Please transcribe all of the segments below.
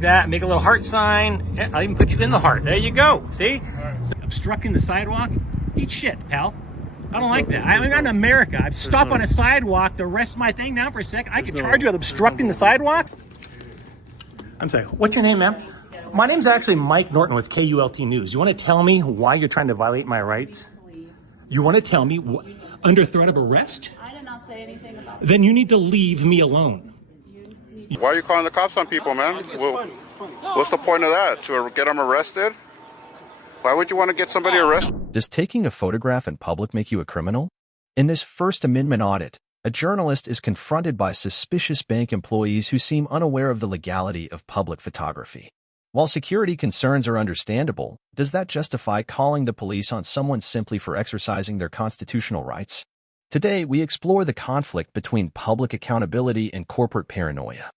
That, make a little heart sign. Yeah, I'll even put you in the heart. There you go. See? So, obstructing the sidewalk? Eat shit, pal. I don't like that. I'm in America. I've stopped on a sidewalk to rest my thing down for a second. I could charge you with obstructing the sidewalk. I'm sorry. What's your name, ma'am? My name's actually Mike Norton with KULT News. You want to tell me why you're trying to violate my rights? You want to tell me under threat of arrest? I did not say anything about that. Then you need to leave me alone. Why are you calling the cops on people, man? Well, what's the point of that? To get them arrested? Why would you want to get somebody arrested? Does taking a photograph in public make you a criminal? In this First Amendment audit, a journalist is confronted by suspicious bank employees who seem unaware of the legality of public photography. While security concerns are understandable, does that justify calling the police on someone simply for exercising their constitutional rights? Today, we explore the conflict between public accountability and corporate paranoia.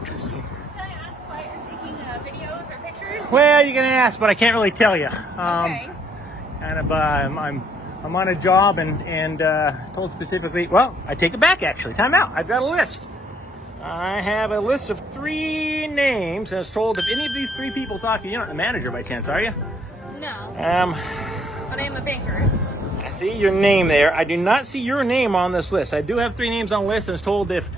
Interesting. Can I ask why you're taking videos or pictures? Well, you can ask, but I can't really tell you. Okay. Kind of, I'm on a job and told specifically. Well, I take it back actually. Time out. I've got a list. I have a list of 3 names. I was told if any of these 3 people talk to you, you're not the manager by chance, are you? No. But I am a banker. I see your name there. I do not see your name on this list. I do have 3 names on the list. I was told if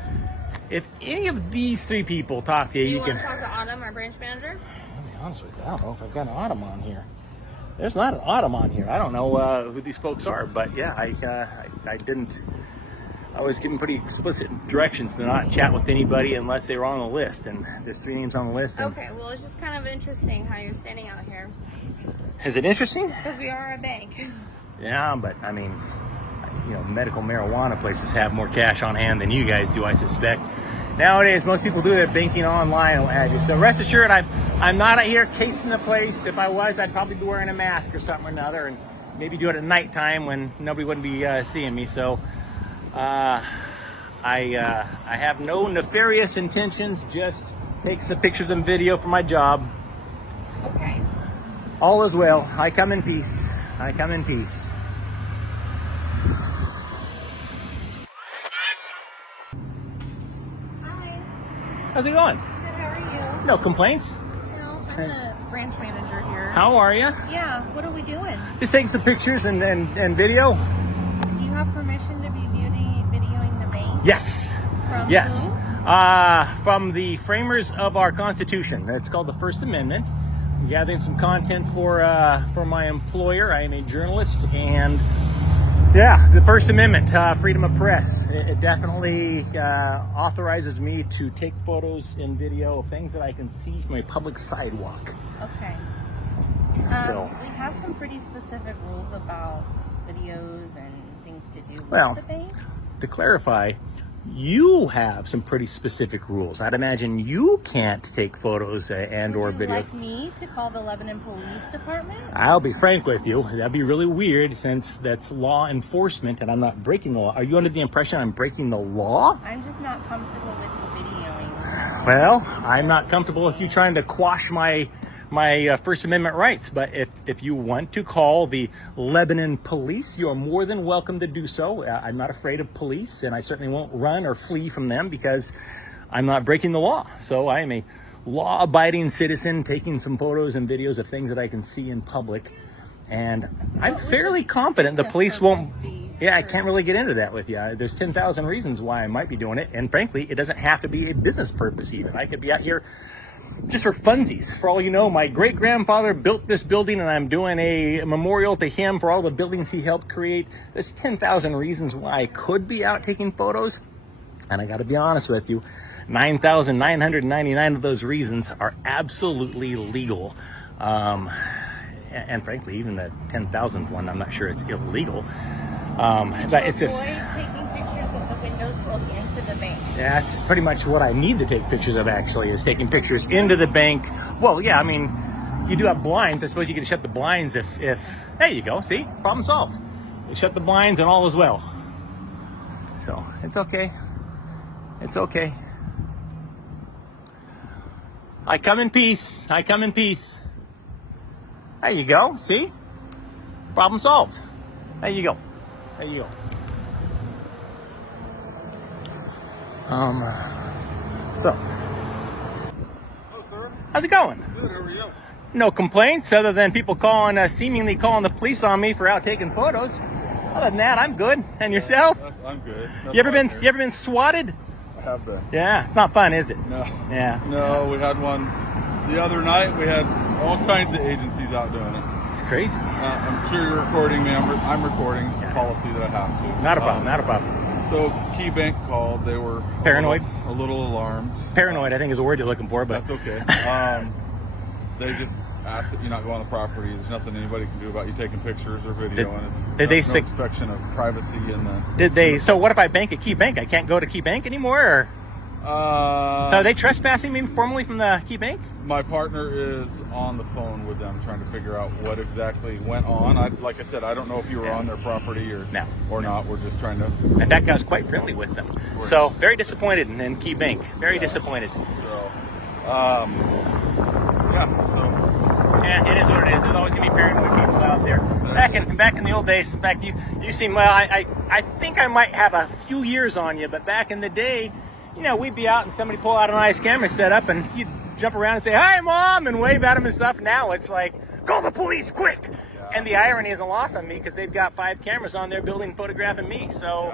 any of these 3 people talk to you, you want can. to talk to Autumn, our branch manager? I'll be honest with you. I don't know if I've got an Autumn on here. There's not an Autumn on here. I don't know who these folks are, but yeah, I didn't. I was given pretty explicit directions to not chat with anybody unless they were on the list, and there's 3 names on the list. Okay, well, it's just kind of interesting how you're standing out here. Is it interesting? Because we are a bank. Yeah, but I mean, you know, medical marijuana places have more cash on hand than you guys do, I suspect. Nowadays, most people do their banking online. So rest assured, I'm not out here casing the place. If I was, I'd probably be wearing a mask or something or another, and maybe do it at nighttime when nobody wouldn't be seeing me. So I have no nefarious intentions. Just take some pictures and video for my job. Okay. All is well. I come in peace. I come in peace. Hi. How's it going? Good, how are you? No complaints? No, I'm the branch manager here. How are you? Yeah, what are we doing? Just taking some pictures and video. Do you have permission to be videoing the bank? Yes. From Yes. who? From the framers of our Constitution. It's called the First Amendment. I'm gathering some content for my employer. I am a journalist, and yeah, the First Amendment, freedom of press. It definitely authorizes me to take photos and video of things that I can see from a public sidewalk. Okay. So We have some pretty specific rules about videos and things to do with Well, the bank. to clarify, you have some pretty specific rules. I'd imagine you can't take photos and or Would you videos. like me to call the Lebanon Police Department? I'll be frank with you. That'd be really weird since that's law enforcement and I'm not breaking the law. Are you under the impression I'm breaking the law? I'm just not comfortable with the videoing. Well, I'm not comfortable with you trying to quash my First Amendment rights, but if you want to call the Lebanon police, you are more than welcome to do so. I'm not afraid of police, and I certainly won't run or flee from them because I'm not breaking the law. So I am a law-abiding citizen taking some photos and videos of things that I can see in public, and I'm fairly confident the police won't. Yeah, I can't really get into that with you. There's 10,000 reasons why I might be doing it, and frankly, it doesn't have to be a business purpose even. I could be out here just for funsies. For all you know, my great-grandfather built this building, and I'm doing a memorial to him for all the buildings he helped create. There's 10,000 reasons why I could be out taking photos, and I got to be honest with you, 9,999 of those reasons are absolutely legal. And frankly, even the 10,000th one, I'm not sure it's illegal. But it's just taking pictures of the windows broken into the bank. that's pretty much what I need to take pictures of, actually, is taking pictures into the bank. Well, yeah, I mean, you do have blinds. I suppose you can shut the blinds if there you go. See, problem solved. You shut the blinds and all is well. So it's okay. It's okay. I come in peace. I come in peace. There you go. See? Problem solved. There you go. There you go. So. Oh, How's it going? Good, how are you? No complaints other than people seemingly calling the police on me for out taking photos. Other than that, I'm good. And yourself? I'm good. You ever been swatted? I have been. Yeah, it's not fun, is it? No. Yeah. No, we had one the other night. We had all kinds of agencies out doing it. It's crazy. I'm sure you're recording me. I'm recording. It's a policy that I have to. Not a problem. Not a problem. So Key Bank called. They were Paranoid? A little alarmed. Paranoid, I think, is the word you're looking for, but That's okay. They just asked that you not go on the property. There's nothing anybody can do about you taking pictures or video, and it's did they no inspection of privacy in the. Did they? So what if I bank at Key Bank? I can't go to Key Bank anymore, or are they trespassing me formally from the Key Bank? My partner is on the phone with them trying to figure out what exactly went on. Like I said, I don't know if you were on their property or not. We're just trying to. In fact, I was quite friendly with them. So very disappointed in Key Bank. Very disappointed. So, Yeah, it is what it is. There's always gonna be paranoid people out there. Back in the old days. In fact, you seem well. I think I might have a few years on you, but back in the day, we'd be out and somebody pull out an IS camera set up, and you'd jump around and say, "Hi, Mom," and wave at them and stuff. Now it's like, "Call the police, quick!" And the irony isn't lost on me because they've got 5 cameras on their building photographing me. So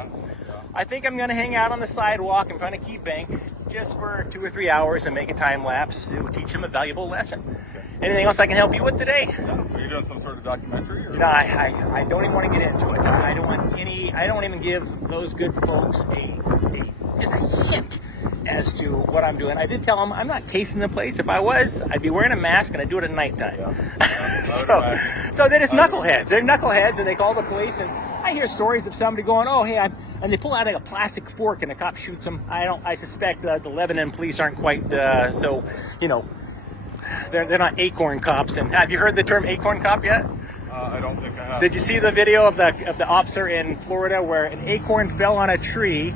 I think I'm gonna hang out on the sidewalk in front of Key Bank just for 2 or 3 hours and make a time lapse to teach them a valuable lesson. Anything else I can help you with today? Are you doing some sort of documentary? Or? I don't even want to get into it. I don't even give those good folks just a hint as to what I'm doing. I did tell them I'm not casing the place. If I was, I'd be wearing a mask and I'd do it at nighttime. Yeah. So they're just knuckleheads. They're knuckleheads, and they call the police. And I hear stories of somebody going, "Oh, hey," and they pull out like a plastic fork, and a cop shoots them. I suspect the Lebanon police aren't quite so. They're not acorn cops. And have you heard the term acorn cop yet? I don't think I have. Did you see the video of the officer in Florida where an acorn fell on a tree?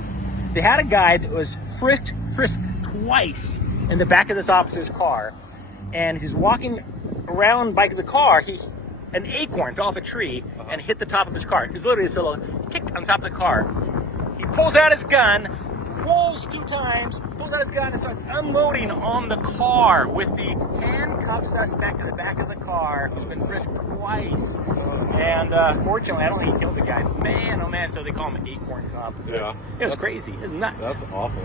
They had a guy that was frisked twice in the back of this officer's car, and he's walking around by the car. An acorn fell off a tree and hit the top of his car. He's literally just a little kick on top of the car. He pulls out his gun, rolls 2 times, pulls out his gun and starts unloading on the car with the handcuffed suspect in the back of the car who's been frisked twice. And fortunately, I don't think he killed the guy. Man, oh man, so they call him an acorn cop. Yeah. It was crazy. It was nuts. That's awful.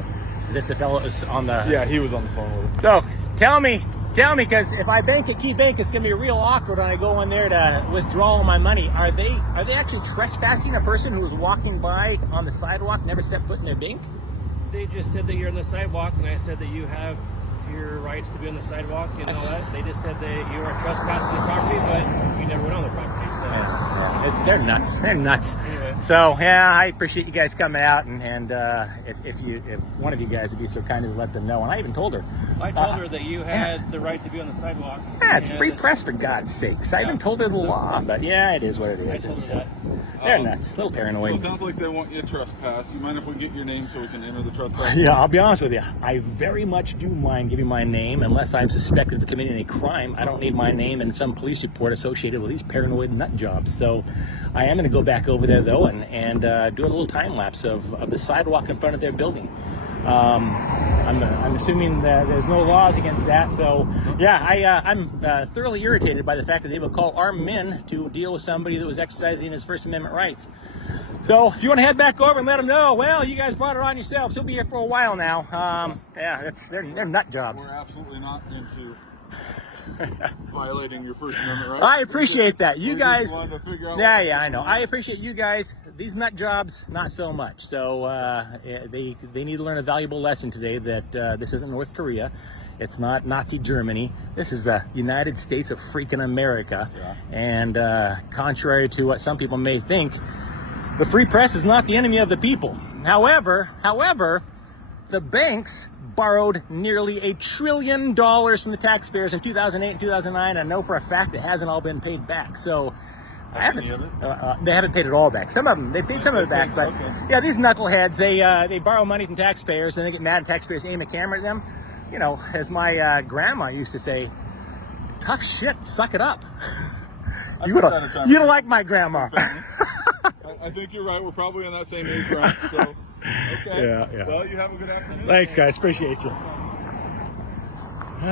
This fellow was on the... Yeah, he was on the phone with him. So, tell me, because if I bank at Key Bank, it's going to be real awkward when I go in there to withdraw all my money. Are they actually trespassing a person who was walking by on the sidewalk, never stepped foot in their bank? They just said that you're on the sidewalk, and I said that you have your rights to be on the sidewalk and all that. They just said that you are trespassing the property, but you never went on the property. So Yeah. They're nuts. They're nuts. Anyway. So yeah, I appreciate you guys coming out, and if one of you guys would be so kind as to let them know. And I even told her. I told her that you had the right to be on the sidewalk. Yeah, it's and free press for God's sakes. I even told her the law, but yeah, it is what it I is. told her that. They're nuts. A little So paranoid. it sounds like they want you to trespass. Do you mind if we get your name so we can enter the trespass? Yeah, I'll be honest with you. I very much do mind giving my name unless I'm suspected of committing a crime. I don't need my name in some police report associated with these paranoid nut jobs. So I am going to go back over there though and do a little time lapse of the sidewalk in front of their building. I'm assuming that there's no laws against that. So yeah, I'm thoroughly irritated by the fact that they would call armed men to deal with somebody that was exercising his First Amendment rights. So if you want to head back over and let them know, well, you guys brought it on yourselves. He'll be here for a while now. Yeah, they're nut jobs. We're absolutely not into violating your First Amendment rights. I appreciate that. You We're guys, just wanting to figure out yeah, I know. I appreciate you guys. These nut jobs, not so much. So they need to learn a valuable lesson today that this isn't North Korea. It's not Nazi Germany. This is the United States of freaking America. Yeah. And contrary to what some people may think, the free press is not the enemy of the people. However, the banks borrowed nearly $1 trillion from the taxpayers in 2008 and 2009. I know for a fact it hasn't all been paid back. So I haven't. They haven't paid it all back. Some of them, they paid some of it back, but yeah, these knuckleheads, they borrow money from taxpayers and they get mad at taxpayers, aim a camera at them. You know, as my grandma used to say, tough shit, suck it up. You don't like my grandma. I think you're right. We're probably in that same age range. So, okay. Yeah. Well, you have a good afternoon. Thanks, guys. Appreciate you. Oh,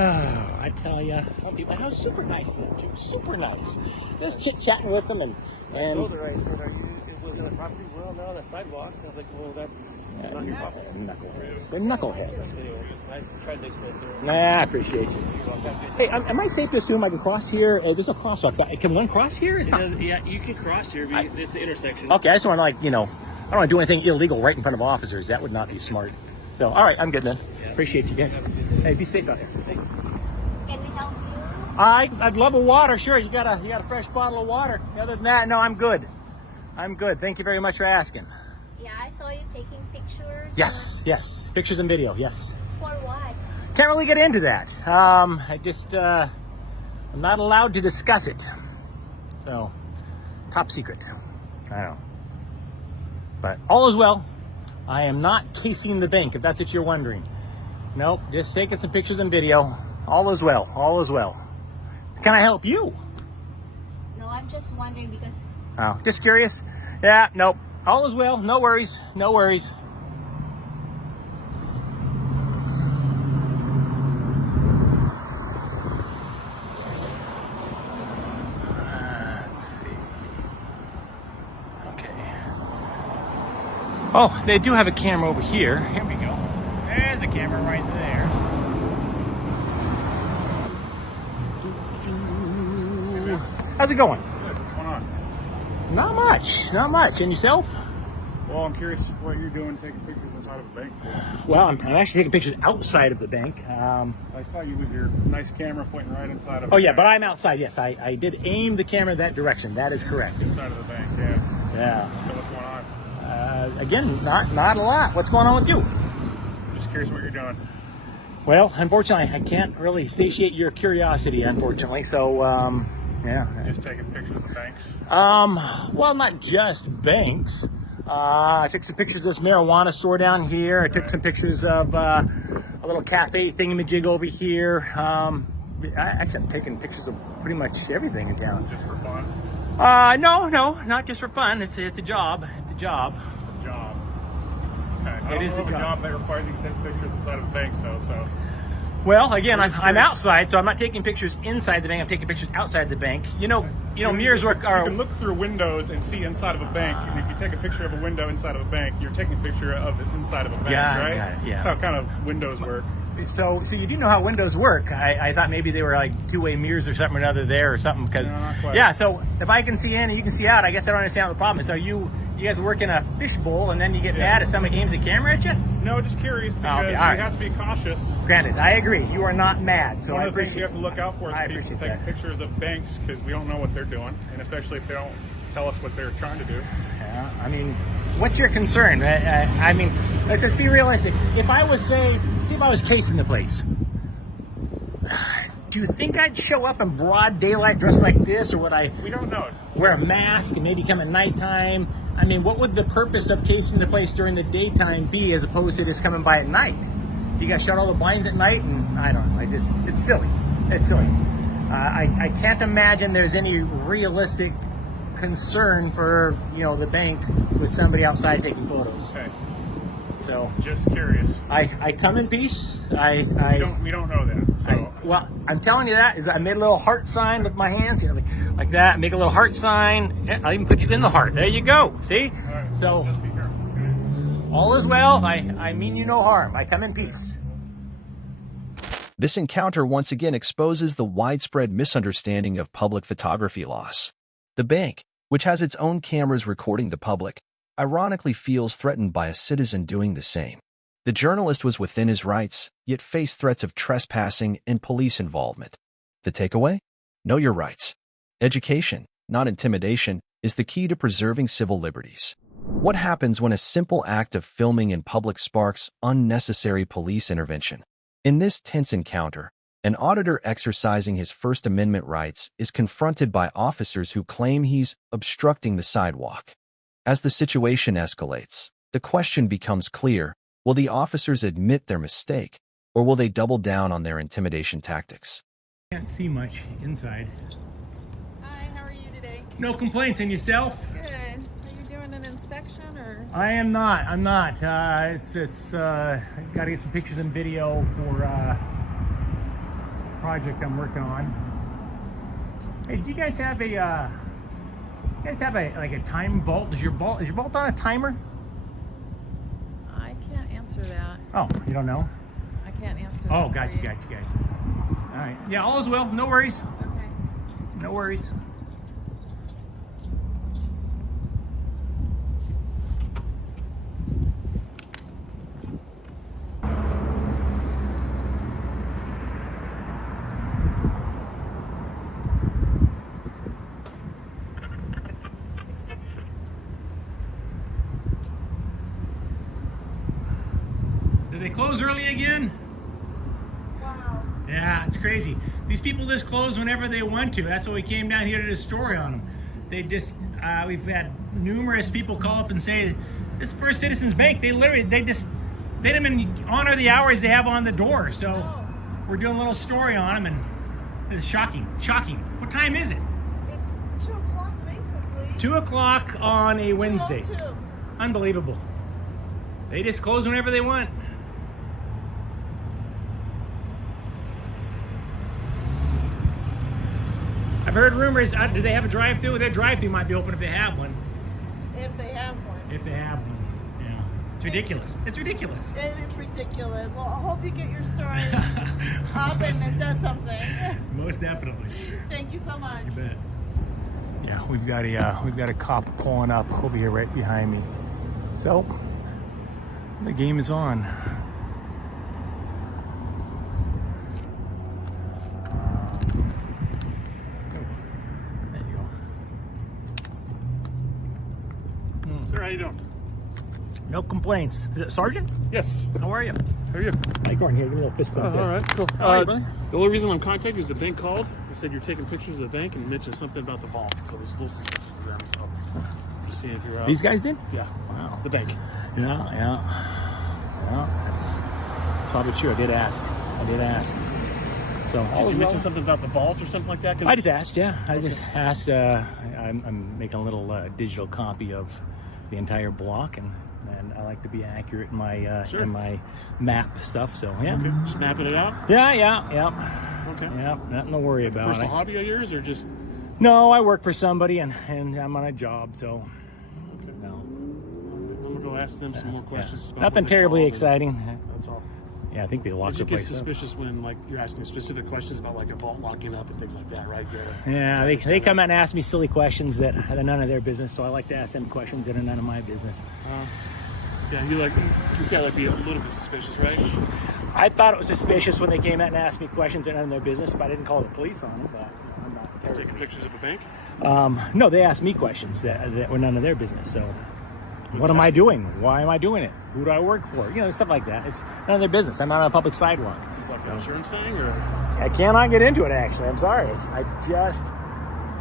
I tell you, some people, that was super nice to them too. Super nice. Just chit-chatting with them and I told her, I said, are you living on the property? Well, no, on the sidewalk. I was like, well, that's not your property. Knuckleheads. They're knuckleheads. Anyway, I tried to explain to her. Nah, I appreciate you. Hey, am I safe to assume I can cross here? There's no crosswalk. Can one cross here? It's not... Yeah, you can cross here. But it's an intersection. Okay, I just want to, like, you know, I don't want to do anything illegal right in front of officers. That would not be smart. So, all right, I'm good then. Yeah. Appreciate you again. Hey, be safe out there. Thanks. Can we help you? I'd love a water. Sure, you got a fresh bottle of water. Other than that, no, I'm good. I'm good. Thank you very much for asking. Yeah, I saw you taking pictures. Yes, yes. Pictures and video, yes. For what? Can't really get into that. I'm not allowed to discuss it. So, top secret. I know. But all is well. I am not casing the bank, if that's what you're wondering. Nope, just taking some pictures and video. All is well. All is well. Can I help you? No, I'm just wondering because... Oh, just curious? Yeah, nope. All is well. No worries. No worries. Let's see. Okay. Oh, they do have a camera over here. Here we go. There's a camera right there. How's it going? Good. What's going on? Not much. Not much. And yourself? Well, I'm curious what you're doing taking pictures inside of a bank for. Well, I'm actually taking pictures outside of the bank. I saw you with your nice camera pointing right inside of Oh, a yeah, bank. but I'm outside. Yes, I did aim the camera that direction. That is correct. Inside of the bank, yeah. Yeah. So what's going on? Again, not a lot. What's going on with you? I'm just curious what you're doing. Well, unfortunately, I can't really satiate your curiosity, unfortunately. So, yeah. Just taking pictures of the banks. Well, not just banks. I took some pictures of this marijuana store down here. I took some pictures of a little cafe thingamajig over here. Actually, I'm taking pictures of pretty much everything in town. Just for fun? No, not just for fun. It's a job. It's a job. A job. Okay. I don't It is know a of job. a job that requires you to take pictures inside of a bank, so. Well, again, I'm outside, so I'm not taking pictures inside the bank. I'm taking pictures outside the bank. You know, mirrors work. You can look through windows and see inside of a bank. And if you take a picture of a window inside of a bank, you're taking a picture of it inside of a bank, Yeah, right? got it, yeah. That's how kind of windows work. So you do know how windows work. I thought maybe they were like two-way mirrors or something or another there or something. Because No, not quite. yeah, so if I can see in and you can see out, I guess I don't understand what the problem is. So you guys work in a fishbowl and then you get mad at somebody aims a camera at you? No, just curious because okay, you all right. have to be cautious. Granted, I agree. You are not mad, so One I of the things you appreciate. have to look out for I is people appreciate taking that. pictures of banks because we don't know what they're doing, and especially if they don't tell us what they're trying to do. Yeah, I mean, what's your concern? I mean, let's just be realistic. If I was if I was casing the place, do you think I'd show up in broad daylight dressed like this, or would I We don't know. wear a mask and maybe come at nighttime? I mean, what would the purpose of casing the place during the daytime be as opposed to just coming by at night? Do you guys shut all the blinds at night? And I don't know. It's silly. It's silly. I can't imagine there's any realistic concern for the bank with somebody outside taking photos. Okay, So just curious. I come in peace. We don't know that. So Well, I'm telling you that is I made a little heart sign with my hands, like that. Make a little heart sign. Yeah, I'll even put you in the heart. There you go. See? all right, So just be careful. all is well. I mean you no harm. I come in peace. This encounter once again exposes the widespread misunderstanding of public photography laws. The bank, which has its own cameras recording the public, ironically feels threatened by a citizen doing the same. The journalist was within his rights, yet faced threats of trespassing and police involvement. The takeaway? Know your rights. Education, not intimidation, is the key to preserving civil liberties. What happens when a simple act of filming in public sparks unnecessary police intervention? In this tense encounter, an auditor exercising his First Amendment rights is confronted by officers who claim he's obstructing the sidewalk. As the situation escalates, the question becomes clear: will the officers admit their mistake, or will they double down on their intimidation tactics? Can't see much inside. Hi, how are you today? No complaints. And yourself? Good. Are you doing an inspection or? I am not. I'm not. It's got to get some pictures and video for project I'm working on. Hey, do you guys have a like a time vault? Is your vault on a timer? I can't answer that. Oh, you don't know? I can't answer that. Oh, for gotcha. you. All right. Yeah, all is well. No worries. Okay. No worries. Did they close early again? Wow. Yeah, it's crazy. These people just close whenever they want to. That's why we came down here to do a story on them. They just, we've had numerous people call up and say, this First Citizens Bank, they didn't even honor the hours they have on the door. So we're doing a little story on them, and it's shocking, shocking. What time is it? It's 2 o'clock basically. 2 o'clock on a Wednesday. 2:02. Unbelievable. They just close whenever they want. I've heard rumors. Do they have a drive-through? Their drive-through might be open if they have one. If they have one. If they have one, yeah. It's ridiculous. It's ridiculous. It is ridiculous. Well, I hope you get your story up and it does something. Most definitely. Thank you so much. You bet. Yeah, we've got a cop pulling up over here right behind me. So the game is on. There you go. Sir, how you doing? No complaints. Is it Sergeant? Yes. How are you? How are you? Hey, Gordon, here, give me a little fist bump. All right, cool. How are you, brother? The only reason I'm contacting you is the bank called. They said you're taking pictures of the bank and mentioned something about the vault. So there's a little suspicion of them. So just seeing if you're out. These guys did? Yeah. Wow. The bank. Yeah. That's probably true. I did ask. So Did you mention something about the vault or something like that? 'Cause I just asked, yeah. I just asked. I'm making a little digital copy of the entire block, and I like to be accurate in my Sure. in my map stuff. So yeah. Okay. Just mapping it out? Yeah. Okay. Yeah, nothing to worry about. Personal hobby of yours or just... No, I work for somebody, and I'm on a job, so no. I'm going to go ask them some more questions. about Nothing what they terribly called and exciting. That's all. Yeah, I think they I locked the just get place up. suspicious when like you're asking specific questions about like a vault locking up and things like that, right? Yeah, they come out and ask me silly questions that are none of their business, so I like to ask them questions that are none of my business. Yeah, you can see how that'd be a little bit suspicious, right? I thought it was suspicious when they came out and asked me questions that are none of their business, but I didn't call the police on them. But I'm not Taking pictures of a bank? No, they asked me questions that were none of their business. So, what am I doing? Why am I doing it? Who do I work for? You know, stuff like that. It's none of their business. I'm not on a public sidewalk. It's like an insurance thing, or? I cannot get into it, actually. I'm sorry. I just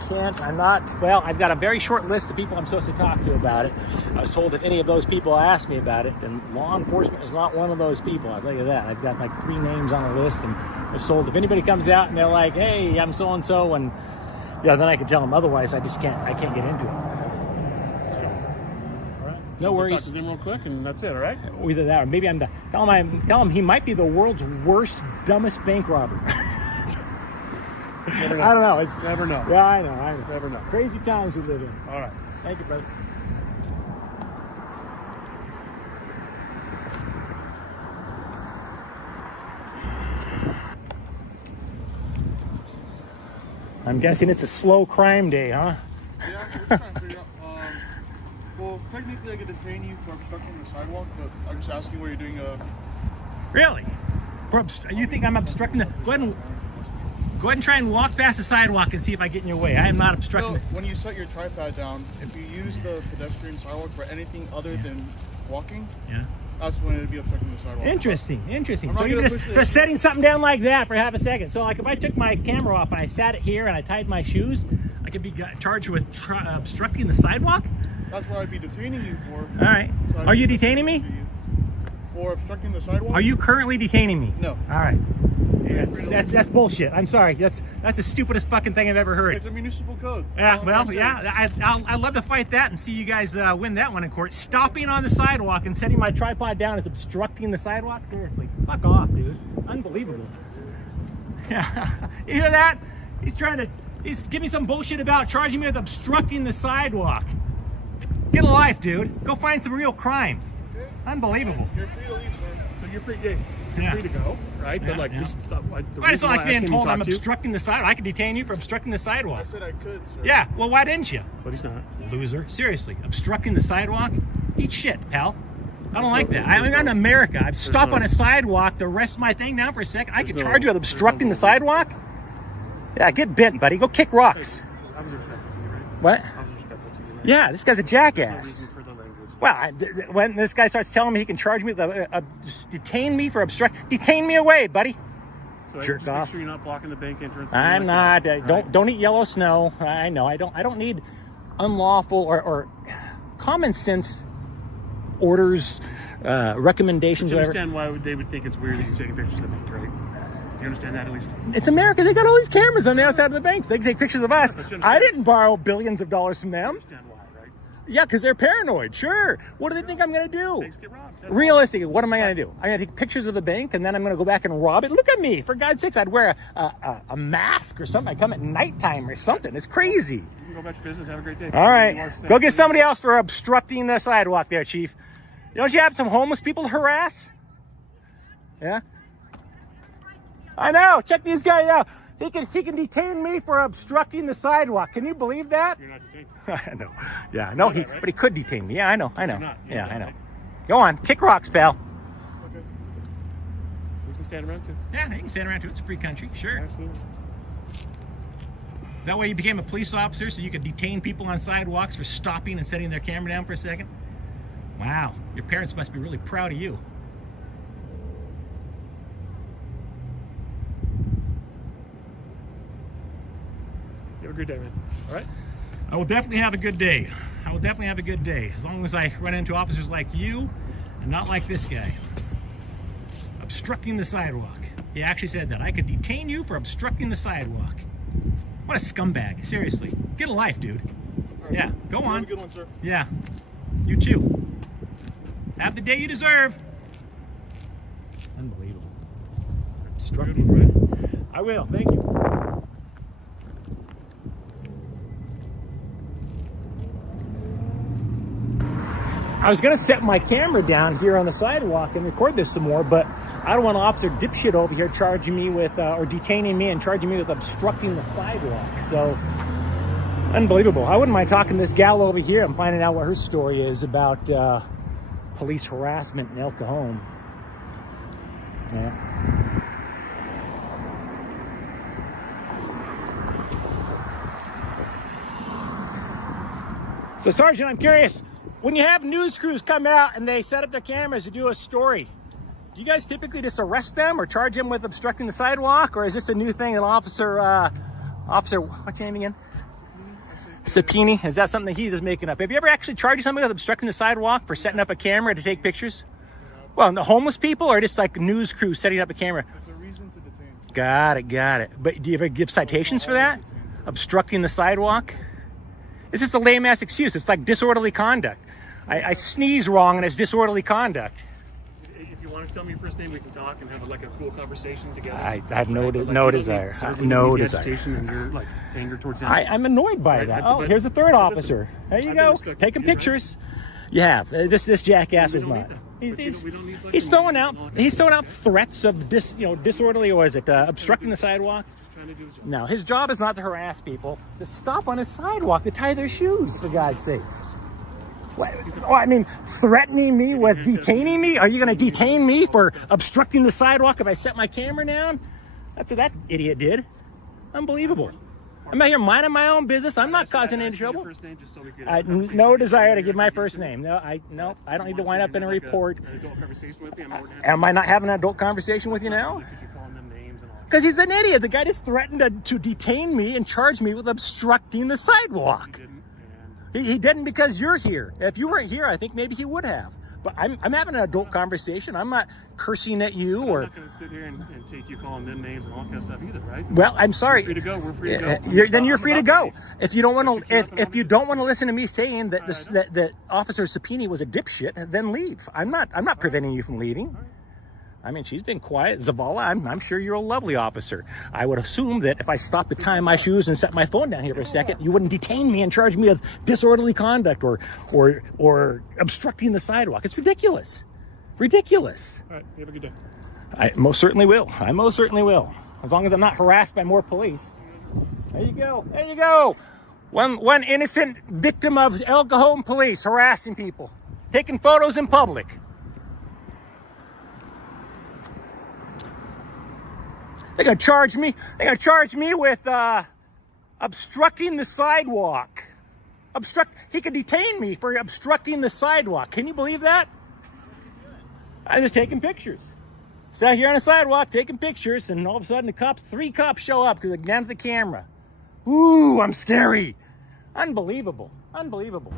can't. I'm not. Well, I've got a very short list of people I'm supposed to talk to about it. I was told if any of those people ask me about it, then law enforcement is not one of those people. I'll tell you that. I've got like 3 names on a list, and I was told if anybody comes out and they're like, hey, I'm so-and-so, and yeah, then I can tell them. Otherwise, I just can't. I can't get into it. All right. No We'll worries. talk to them real quick, and that's it. All right. Either that, or maybe I'm the. Tell him he might be the world's worst, dumbest bank robber. Never know. I don't know. It's Never know. Yeah, I know. Never know. Crazy times we live in. All right. Thank you, brother. I'm guessing it's a slow crime day, huh? Yeah, we're trying to figure out. Well, technically I could detain you for obstructing the sidewalk, but I'm just asking what you're doing. Really? You think I'm obstructing the... Go ahead and try and walk past the sidewalk and see if I get in your way. I am not obstructing No, when you set your tripod down, if you use the pedestrian sidewalk for anything other than walking, that's when it'd be obstructing the sidewalk. Interesting. I'm So not you're gonna just push it. setting something down like that for half a second. So like if I took my camera off and I sat it here and I tied my shoes, I could be charged with obstructing the sidewalk? That's what I'd be detaining you for. All right. So Are you detaining me? For obstructing the sidewalk? Are you currently detaining me? No. All right. That's bullshit. I'm sorry. That's the stupidest fucking thing I've ever heard. It's a municipal code. Yeah, well, yeah, I'd love to fight that and see you guys win that one in court. Stopping on the sidewalk and setting my tripod down is obstructing the sidewalk? Seriously, fuck off, dude. Unbelievable. Yeah. You hear that? He's giving me some bullshit about charging me with obstructing the sidewalk. Get a life, dude. Go find some real crime. Okay. Unbelievable. You're free to leave, sir. So you're free, you're free to go, right? Yeah, but like, yeah. just It's not like being told I'm obstructing the sidewalk. I could detain you for obstructing the sidewalk. I said I could, sir. Yeah, well, why didn't you? But he's not. Loser. Seriously, obstructing the sidewalk? Eat shit, pal. I don't like that. I'm in America. I've stopped on a sidewalk to rest my thing down for a second. I could charge you with obstructing the sidewalk? Yeah, get bent, buddy. Go kick rocks. I was respectful to you, right? What? I was respectful to you, right? Yeah, this guy's a jackass. For the language. Well, when this guy starts telling me he can charge me with detain me for detain me away, buddy. So Jerk just off. Make sure you're not blocking the bank entrance. I'm like not. Don't eat yellow snow. I know. I don't need unlawful or common sense orders, recommendations. But you whatever. understand why they would think it's weird that you're taking pictures of the bank, right? You understand that at least? It's America. They got all these cameras on the outside of the banks. They can take pictures of us. I didn't borrow billions of dollars from them. You understand why, right? Yeah, because they're paranoid. Sure. What do they think I'm going to do? Banks get robbed. That's Realistically, what am I going to do? I'm going to take pictures of the bank and then I'm going to go back and rob it. Look at me. For God's sakes, I'd wear a mask or something. I'd come at nighttime or something. It's crazy. You can go about your business. Have a great day. All right. Go get somebody else for obstructing the sidewalk there, Chief. Don't you have some homeless people to harass? Yeah? I know. Check these guys out. He can detain me for obstructing the sidewalk. Can you believe that? You're not detained. I know. Yeah, no, that, right? But he could detain me. Yeah, I know. You're Yeah, not, I know. right? Go on. Kick rocks, pal. Okay. We can stand around too. Yeah, you can stand around too. It's a free country. Sure. Absolutely. That way you became a police officer so you could detain people on sidewalks for stopping and setting their camera down for a second? Wow. Your parents must be really proud of you. You have a great day, man. All right? I will definitely have a good day. I will definitely have a good day as long as I run into officers like you and not like this guy. Obstructing the sidewalk. He actually said that. I could detain you for obstructing the sidewalk. What a scumbag. Seriously. Get a life, dude. Right. Yeah, go on. Have a good one, sir. Yeah, you too. Have the day you deserve. Unbelievable. Obstructing. I will, thank you. I was gonna set my camera down here on the sidewalk and record this some more, but I don't want an officer dipshit over here charging me with, or detaining me and charging me with obstructing the sidewalk. So, unbelievable. I wouldn't mind talking to this gal over here and finding out what her story is about police harassment in El Cajon. Yeah. So, Sergeant, I'm curious. When you have news crews come out and they set up their cameras to do a story, do you guys typically just arrest them or charge them with obstructing the sidewalk, or is this a new thing? An officer, what's your name again? Sapini. Is that something that he's just making up? Have you ever actually charged somebody with obstructing the sidewalk for setting up a camera to take pictures? Well, the homeless people, or just like news crews setting up a camera? It's a reason to detain. Got it. But do you ever give citations for that? Obstructing the sidewalk? It's just a lame-ass excuse. It's like disorderly conduct. I sneeze wrong and it's disorderly conduct. If you want to tell me your first name, we can talk and have like a cool conversation together. I have no desire. No desire. agitation and your like anger towards him. I'm annoyed by that. Oh, here's a third officer. There you go. Taking pictures. You have. This jackass was not. He's throwing out threats of disorderly, or is it obstructing the sidewalk? No, his job is not to harass people. To stop on his sidewalk to tie their shoes, for God's sakes. What? Oh, I mean, threatening me with detaining me? Are you going to detain me for obstructing the sidewalk if I set my camera down? That's what that idiot did. Unbelievable. I'm out here minding my own business. I'm not causing any trouble. No desire to give my first name. No, I don't need to wind up in a report. Am I not having an adult conversation with you now? Because he's an idiot. The guy just threatened to detain me and charge me with obstructing the sidewalk. He didn't because you're here. If you weren't here, I think maybe he would have. But I'm having an adult conversation. I'm not cursing at you or. I'm not going to sit here and take you calling them names and all that kind of stuff either, right? Well, I'm sorry. We're free to go. We're free to go. Then you're free to go. If you don't want to, if you don't want to listen to me saying that that Officer Sapini was a dipshit, then leave. I'm not preventing you from leaving. I mean, she's been quiet. Zavala, I'm sure you're a lovely officer. I would assume that if I stopped to tie my shoes and set my phone down here for a second, you wouldn't detain me and charge me with disorderly conduct or obstructing the sidewalk. It's ridiculous. Ridiculous. All right, you have a good day. I most certainly will. I most certainly will. As long as I'm not harassed by more police. There you go. There you go. One innocent victim of anhanhkoem police harassing people, taking photos in public. They're gonna charge me. They're gonna charge me with obstructing the sidewalk. He could detain me for obstructing the sidewalk. Can you believe that? I'm just taking pictures. Sat here on the sidewalk taking pictures, and all of a sudden three cops show up because they down to the camera. Ooh, I'm scary. Unbelievable. Unbelievable.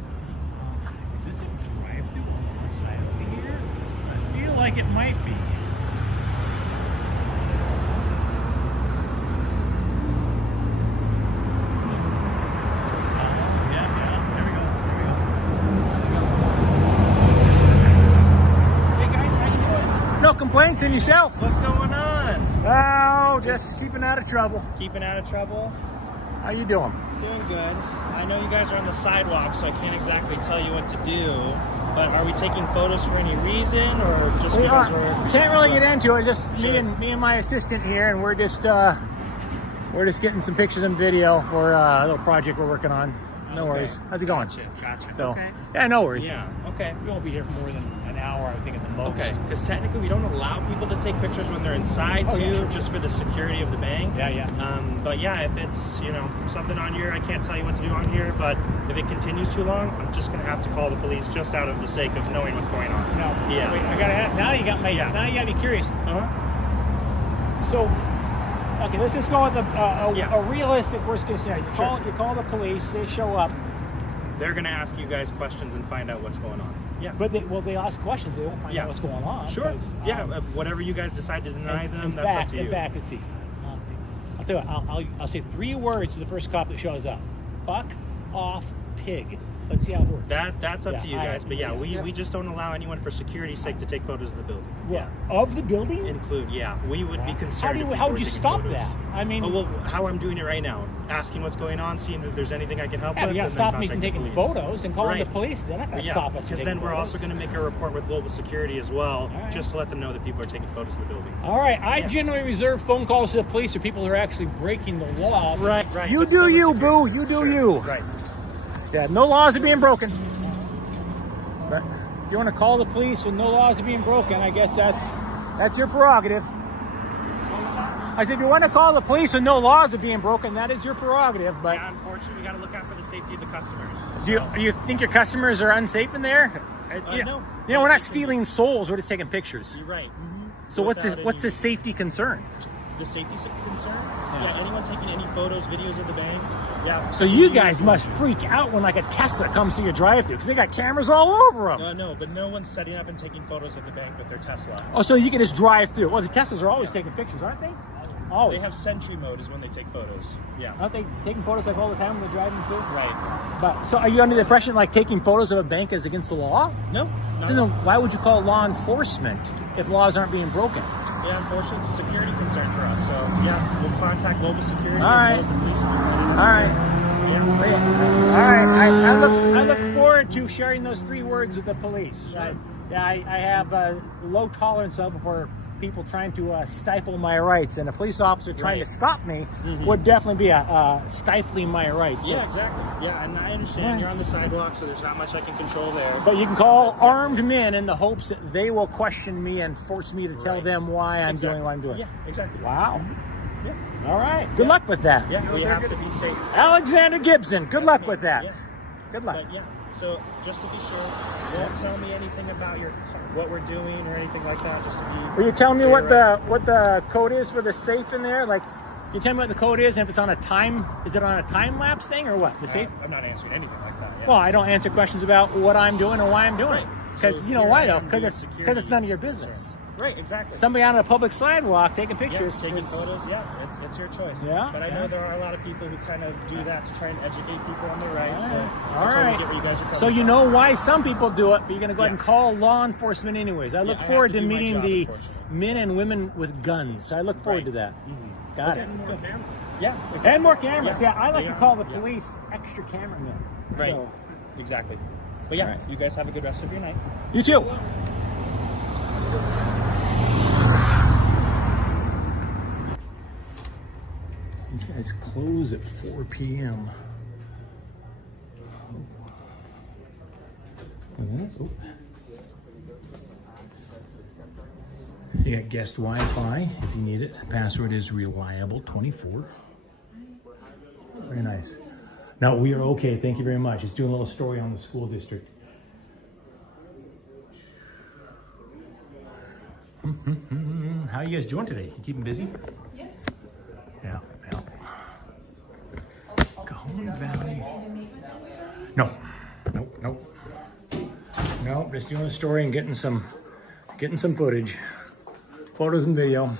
Is this a drive-through on the side over here? I feel like it might be. No complaints in yourself. What's going on? Oh, just keeping out of trouble. Keeping out of trouble? How you doing? Doing good. I know you guys are on the sidewalk, so I can't exactly tell you what to do. But are we taking photos for any reason, or just because we're... Can't really get into it. Just me and my assistant here, and we're just getting some pictures and video for a little project we're working on. No worries. How's it going? Gotcha. So, okay. Yeah, no worries. Yeah, okay. We won't be here for more than an hour, I think, at the most. Okay, because technically we don't allow people to take pictures when they're inside, too, sure. just for the security of the bank. Yeah. But yeah, if it's, something on here, I can't tell you what to do on here, but if it continues too long, I'm just going to have to call the police just out of the sake of knowing what's going on. No. Yeah. Wait, I gotta ask. Now you got me curious. Uh-huh. So, okay, let's just go with a realistic worst case scenario. You call the police, they show up. They're going to ask you guys questions and find out what's going on. Yeah. But they ask questions. They won't find out what's going on. Sure. Whatever you guys decide to deny them, that's up to you. In fact, let's see. I'll tell you. I'll say 3 words to the first cop that shows up. Fuck off, pig. Let's see how it works. That's up to you guys. But yeah, we just don't allow anyone for security's sake to take photos of the building. Well, of the building? We would be concerned. How would you stop that? I mean, how I'm doing it right now, asking what's going on, seeing if there's anything I can help with. You gotta stop me from taking photos and calling the police. They're not gonna stop us. Because then we're also going to make a report with global security as well, just to let them know that people are taking photos of the building. All right, I generally reserve phone calls to the police or people who are actually breaking the law. Right. You do you, boo. You do you. Right. Yeah, no laws are being broken. But if you want to call the police when no laws are being broken, I guess that's your prerogative. I said, if you want to call the police when no laws are being broken, that is your prerogative. But yeah, unfortunately, we got to look out for the safety of the customers. Do you think your customers are unsafe in there? No. We're not stealing souls. We're just taking pictures. You're right. So what's the safety concern? The safety concern? Yeah, anyone taking any photos, videos of the bank. Yeah. So you guys must freak out when like a Tesla comes to your drive-thru because they got cameras all over them. No, but no one's setting up and taking photos of the bank with their Tesla. Oh, so you can just drive through. Well, the Teslas are always taking pictures, aren't they? Oh. They have sentry mode is when they take photos. Yeah. Aren't they taking photos like all the time when they're driving through? Right. But so are you under the impression like taking photos of a bank is against the law? No. So then why would you call law enforcement if laws aren't being broken? Yeah, unfortunately, it's a security concern for us. So yeah, we'll contact global security all right. as well as the police. All right. All right. I look forward to sharing those 3 words with the police. Sure. I have a low tolerance for people trying to stifle my rights, and a police officer trying to stop me would definitely be stifling my rights. Yeah, exactly. Yeah, and I understand you're on the sidewalk, so there's not much I can control there. But you can call armed men in the hopes that they will question me and force me to tell them why I'm doing what I'm doing. Yeah, exactly. Wow. Yeah. All right. Good luck with that. Yeah, we have to be safe. Alexander Gibson, good luck with that. Yeah. Good luck. But yeah, so just to be sure, don't tell me anything about what we're doing or anything like that. Just to be. Will you tell me what the code is for the safe in there? Like, you tell me what the code is, and if it's on a time, is it on a time lapse thing or what? The safe? I'm not answering anything like that. Yeah. Well, I don't answer questions about what I'm doing or why I'm doing it. Because So you know why though? Because it's none of your business. Right, exactly. Somebody on a public sidewalk taking pictures. Taking photos, it's your choice. Yeah. But I know there are a lot of people who kind of do that to try and educate people on their rights. So All right. Get where you guys are So you know why some people do it, but you're going to go ahead and call law enforcement anyways. I look forward to meeting men and women with guns. So I look forward to that. Got it. Good. Yeah. Exactly. And more cameras. Yeah, I like to call the police extra cameramen. Right. So, Exactly. But yeah, you guys have a good rest of your night. you too. These guys close at 4 p.m. Oh. You got guest Wi-Fi if you need it. Password is reliable24. Very nice. No, we are okay. Thank you very much. It's doing a little story on the school district. How you guys doing today? You keeping busy? Yeah. Yeah. Cajon Valley. No, just doing a story and getting some footage, photos and video.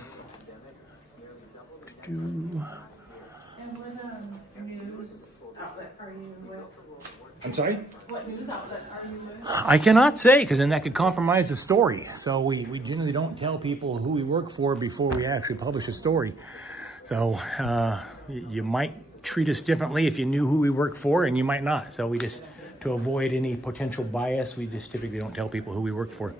I'm sorry? What news outlet are you with? I cannot say, because then that could compromise the story. So we generally don't tell people who we work for before we actually publish a story. So you might treat us differently if you knew who we work for, and you might not. So we just, to avoid any potential bias, we just typically don't tell people who we work for.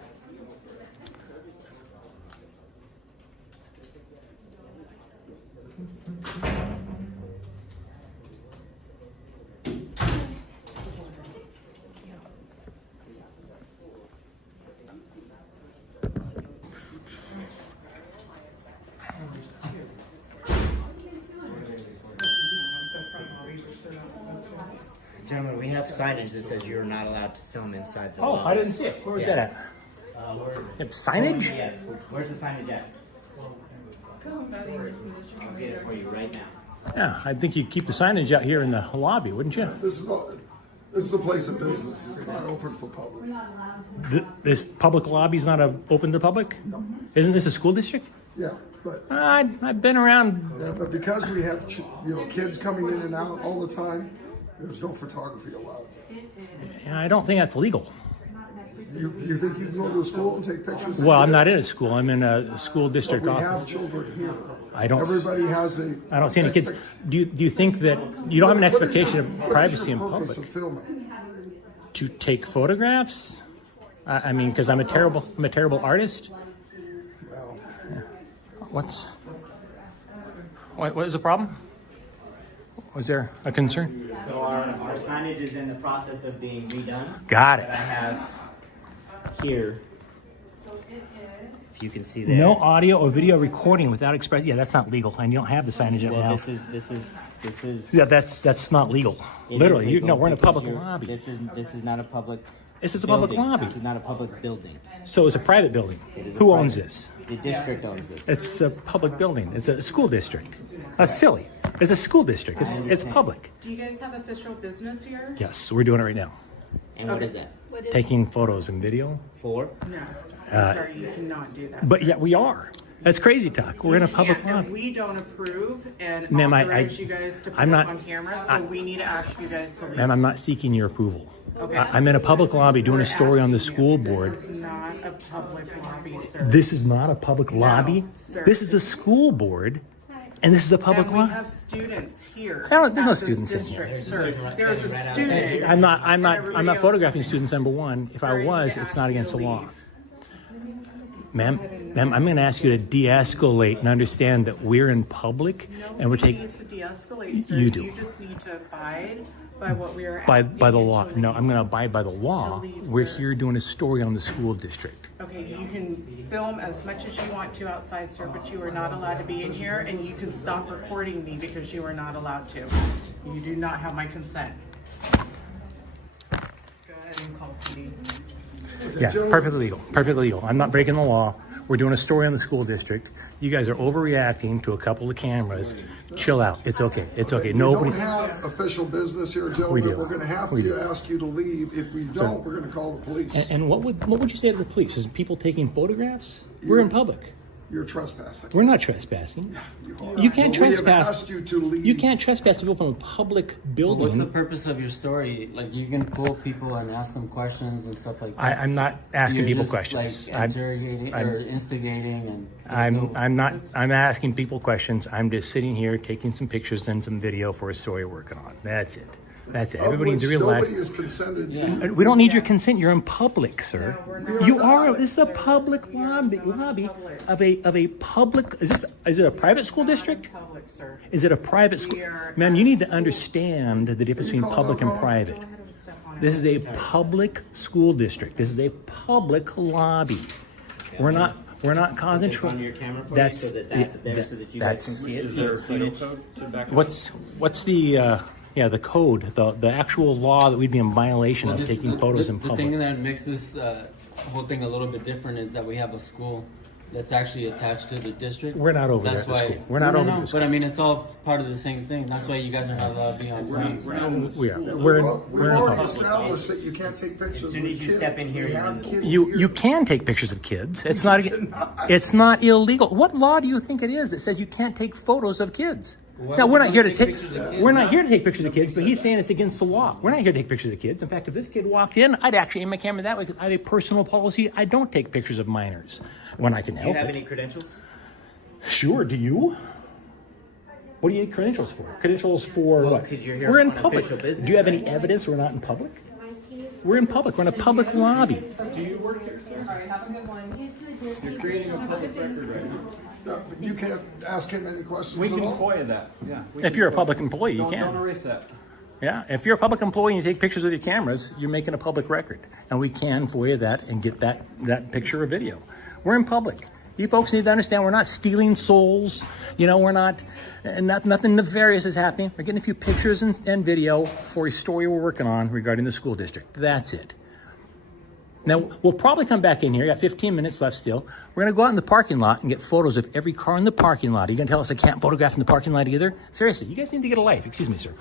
Gentlemen, we have signage that says you're not allowed to film inside the Oh, walls. I didn't see it. Where was that at? You have signage? Yes. Where's the signage at? I'll get it for you right now. Yeah, I think you'd keep the signage out here in the lobby, wouldn't you? This is a place of business. It's not open for public. This public lobby is not open to the public? No. Isn't this a school district? Yeah, but I've been around. yeah, but because we have kids coming in and out all the time, there's no photography allowed. And I don't think that's legal. You think you can go to a school and take pictures? of Well, I'm kids? not in a school. I'm in a school But district we office. have children here. I don't. Everybody has a. I don't see any kids. Do you think that you don't have an expectation of privacy in Purpose public? of filming? To take photographs? I mean, because I'm a terrible artist. Well, What is the problem? Was there a concern? So our signage is in the process of being redone. Got it. That I have here. If you can see there. No audio or video recording without express. Yeah, that's not legal, and you don't have the signage up Well, now. this is. Yeah, that's not legal. It is Literally, legal no, we're in a because public lobby. This is not a public. This is a public building. lobby. This is not a public building. So it's a private building. It is a Who private- owns this? The district owns this. It's a public building. It's a school district. That's silly. It's a school district. It's public. Do you guys have official business here? Yes, we're doing it right now. And what is that? Taking photos and video. For? No. I'm sorry, you cannot do that. But yeah, we are. That's crazy talk. We're in a public And lobby. we don't approve and Ma'am, authorize you guys to put I'm us not- on camera, so we need to ask you guys to leave. Ma'am, I'm not seeking your approval. Okay. I'm in a public lobby doing a story on the Asking school you. board. This is not a public lobby, sir. This is not a public lobby. sir. This is a school board, and this is a public And we lobby. have students here. There's no at this students in here. district, sir. There's a student. I'm not Everybody else- photographing students, number one. If I Sir, was, we it's ask not you against to the law. leave. Ma'am, I'm going to ask you to de-escalate and understand that we're in public and we're Nobody taking needs to de-escalate, sir. You do. You just need to abide by what we are by asking the you law. to No, leave. I'm going to abide by the law. To leave, We're sir. here doing a story on the school district. Okay, you can film as much as you want to outside, sir, but you are not allowed to be in here, and you can stop recording me because you are not allowed to. You do not have my consent. Go ahead and call PD. Yeah, perfectly legal. Perfectly legal. I'm not breaking the law. We're doing a story on the school district. You guys are overreacting to a couple of cameras. Chill out. It's okay. It's okay. We Nobody. don't have official business here, gentlemen. We do. We're going to have We to do. ask you to leave. If we don't, we're going to call the police. And what would you say to the police? Is people taking photographs? We're in public. You're trespassing. We're not trespassing. You can't We have trespass. asked you to leave. You can't trespass people from a public building. What's the purpose of your story? Like, you can pull people and ask them questions and stuff like that. I'm not asking You're people just, questions. Like, interrogating or instigating, and I'm asking people questions. I'm just sitting here taking some pictures and some video for a story we're working on. That's it. That's it. Everybody needs to relax. Nobody is consented to. We don't need your consent. You're in public, sir. You are. This is a public lobby of a public. Is it a private school district? Public, sir. Is it a private school? Ma'am, you need to understand the difference between public and private. This is a public school district. This is a public lobby. We're not causing trouble. on your camera for That's me so that's there so that you guys can see it. Is there a federal code to back up? what's the the code, the actual law that we'd be in violation of taking photos in public. The thing that makes this whole thing a little bit different is that we have a school that's actually attached to the district. We're not over That's there why, at the school. We're not over the school. But I mean, it's all part of the same thing. That's why you guys are not allowed to be on grounds. We are. We've We're in already public. established that you can't take pictures As soon with as you kids. step in here, We you're have in. kids You here. can take pictures of kids. It's not illegal. What law do you think it is that says you can't take photos of kids? Now we're not here to take pictures of kids, but he's saying it's against the law. We're not here to take pictures of kids. In fact, if this kid walked in, I'd actually aim my camera that way because I have a personal policy. I don't take pictures of minors when I can help Do you have it. any credentials? Sure. Do you? What do you need credentials for? Credentials for what? 'Cause you're here We're in on public. official business, Do you have any right? evidence we're not in public? We're in public. We're in a public lobby. Do you work here, sir? All right, have a good one. You're creating a public record right now. You can't ask him any questions We at can all. FOIA that. Yeah. If you're a public employee, you Don't can. erase that. Yeah, if you're a public employee and you take pictures with your cameras, you're making a public record. And we can FOIA that and get that picture or video. We're in public. You folks need to understand we're not stealing souls. We're not nothing nefarious is happening. We're getting a few pictures and video for a story we're working on regarding the school district. That's it. Now, we'll probably come back in here. Got 15 minutes left still. We're going to go out in the parking lot and get photos of every car in the parking lot. Are you going to tell us I can't photograph in the parking lot either? Seriously, you guys need to get a life. Excuse me, sir.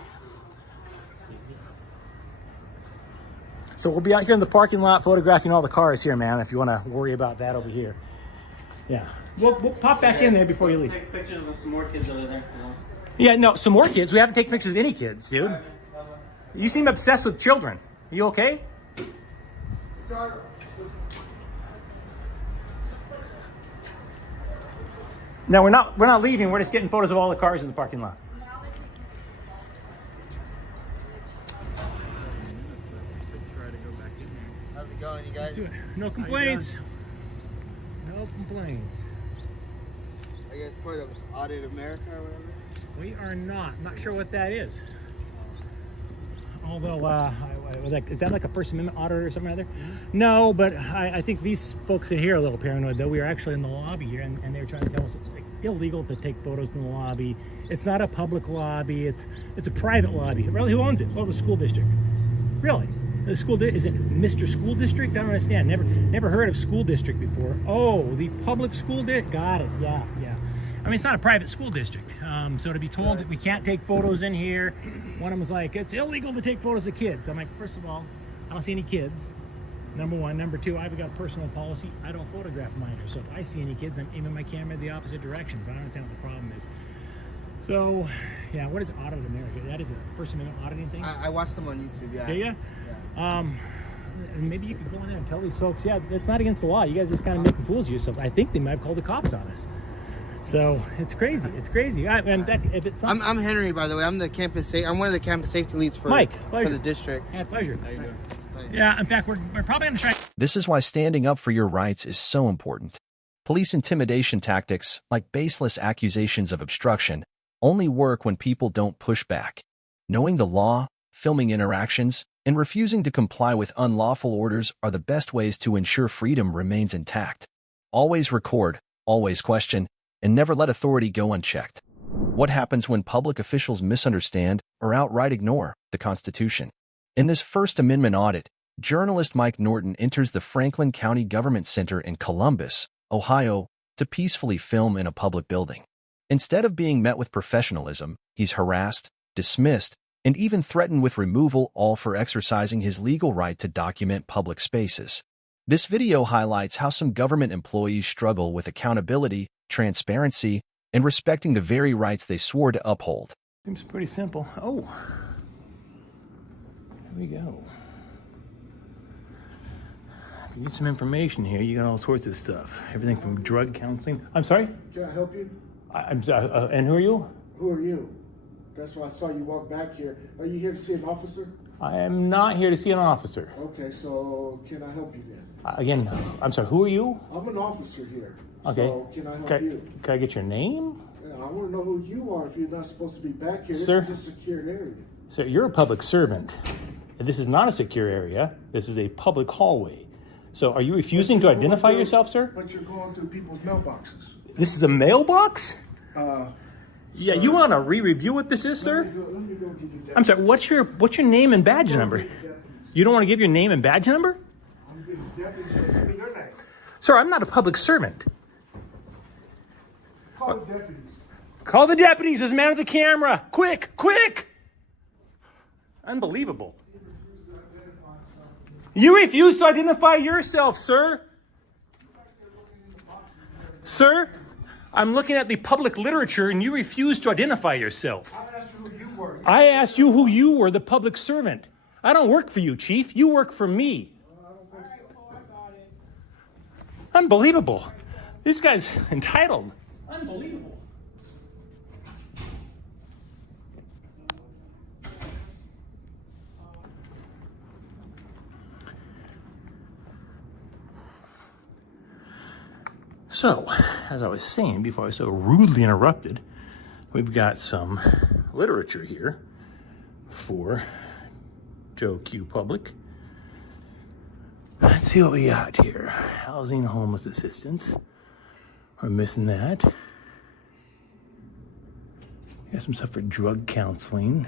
So we'll be out here in the parking lot photographing all the cars here, man, if you want to worry about that over here. Yeah. We'll pop back in there before you leave. Take pictures of some more kids over there. Yeah, no, some more kids. We haven't taken pictures of any kids, dude. You seem obsessed with children. You okay? No, we're not leaving. We're just getting photos of all the cars in the parking lot. How's it going, you guys? No complaints. No complaints. Are you guys part of Audit America or whatever? We are not. I'm not sure what that is. Although, is that like a First Amendment audit or something or other? No, but I think these folks in here are a little paranoid, though. We are actually in the lobby here, and they're trying to tell us it's like illegal to take photos in the lobby. It's not a public lobby. It's a private lobby. Really, who owns it? Well, the school district. Really? The school is it Mr. School District? I don't understand. Never heard of school district before. Oh, the public school district. Got it. Yeah. I mean, it's not a private school district. So to be told that we can't take photos in here, one of them was like, it's illegal to take photos of kids. I'm like, first of all, I don't see any kids. Number one. Number two, I've got a personal policy. I don't photograph minors. So if I see any kids, I'm aiming my camera the opposite direction. So I don't understand what the problem is. So, yeah, what is Audit America? That is a First Amendment auditing thing? I watched them on YouTube, yeah. Do you? Yeah. Maybe you could go in there and tell these folks, yeah, it's not against the law. You guys just kind of making fools of yourselves. I think they might have called the cops on us. So it's crazy. It's crazy. If it's not, I'm Henry, by the way. I'm one of the campus safety leads for Mike, for the district. Yeah, pleasure. How you doing? Yeah, in fact, we're probably going to try. This is why standing up for your rights is so important. Police intimidation tactics, like baseless accusations of obstruction, only work when people don't push back. Knowing the law, filming interactions, and refusing to comply with unlawful orders are the best ways to ensure freedom remains intact. Always record, always question, and never let authority go unchecked. What happens when public officials misunderstand or outright ignore the Constitution? In this First Amendment audit, journalist Mike Norton enters the Franklin County Government Center in Columbus, Ohio, to peacefully film in a public building. Instead of being met with professionalism, he's harassed, dismissed, and even threatened with removal, all for exercising his legal right to document public spaces. This video highlights how some government employees struggle with accountability, transparency, and respecting the very rights they swore to uphold. Seems pretty simple. Oh, here we go. If you need some information here, you got all sorts of stuff. Everything from drug counseling. I'm sorry? Can I help you? And who are you? Who are you? That's why I saw you walk back here. Are you here to see an officer? I am not here to see an officer. Okay, so can I help you then? Again, I'm sorry, who are you? I'm an officer here. Okay. So can I help you? Can I get your name? Yeah, I want to know who you are if you're not supposed to be back here. Sir? This is a secured area. Sir, you're a public servant. And this is not a secure area. This is a public hallway. So are you refusing to identify yourself, sir? But you're going through people's mailboxes. This is a mailbox? Yeah, sir, you want to re-review what this is, sir? Let me go get the I'm sorry, what's your name and badge number? You don't want to give your name and badge number? I'm getting deputies. Give me your name. Sir, I'm not a public servant. Call the deputies. Call the deputies as man with the camera. Quick, quick! Unbelievable. You refuse to identify yourself, sir. Sir, I'm looking at the public literature and you refuse to identify yourself. I asked you who you were. I asked you who you were, the public servant. I don't work for you, Chief. You work for me. Unbelievable. This guy's entitled. Unbelievable. So, as I was saying before I was so rudely interrupted, we've got some literature here for Joe Q. Public. Let's see what we got here. Housing, homeless assistance. We're missing that. Got some stuff for drug counseling.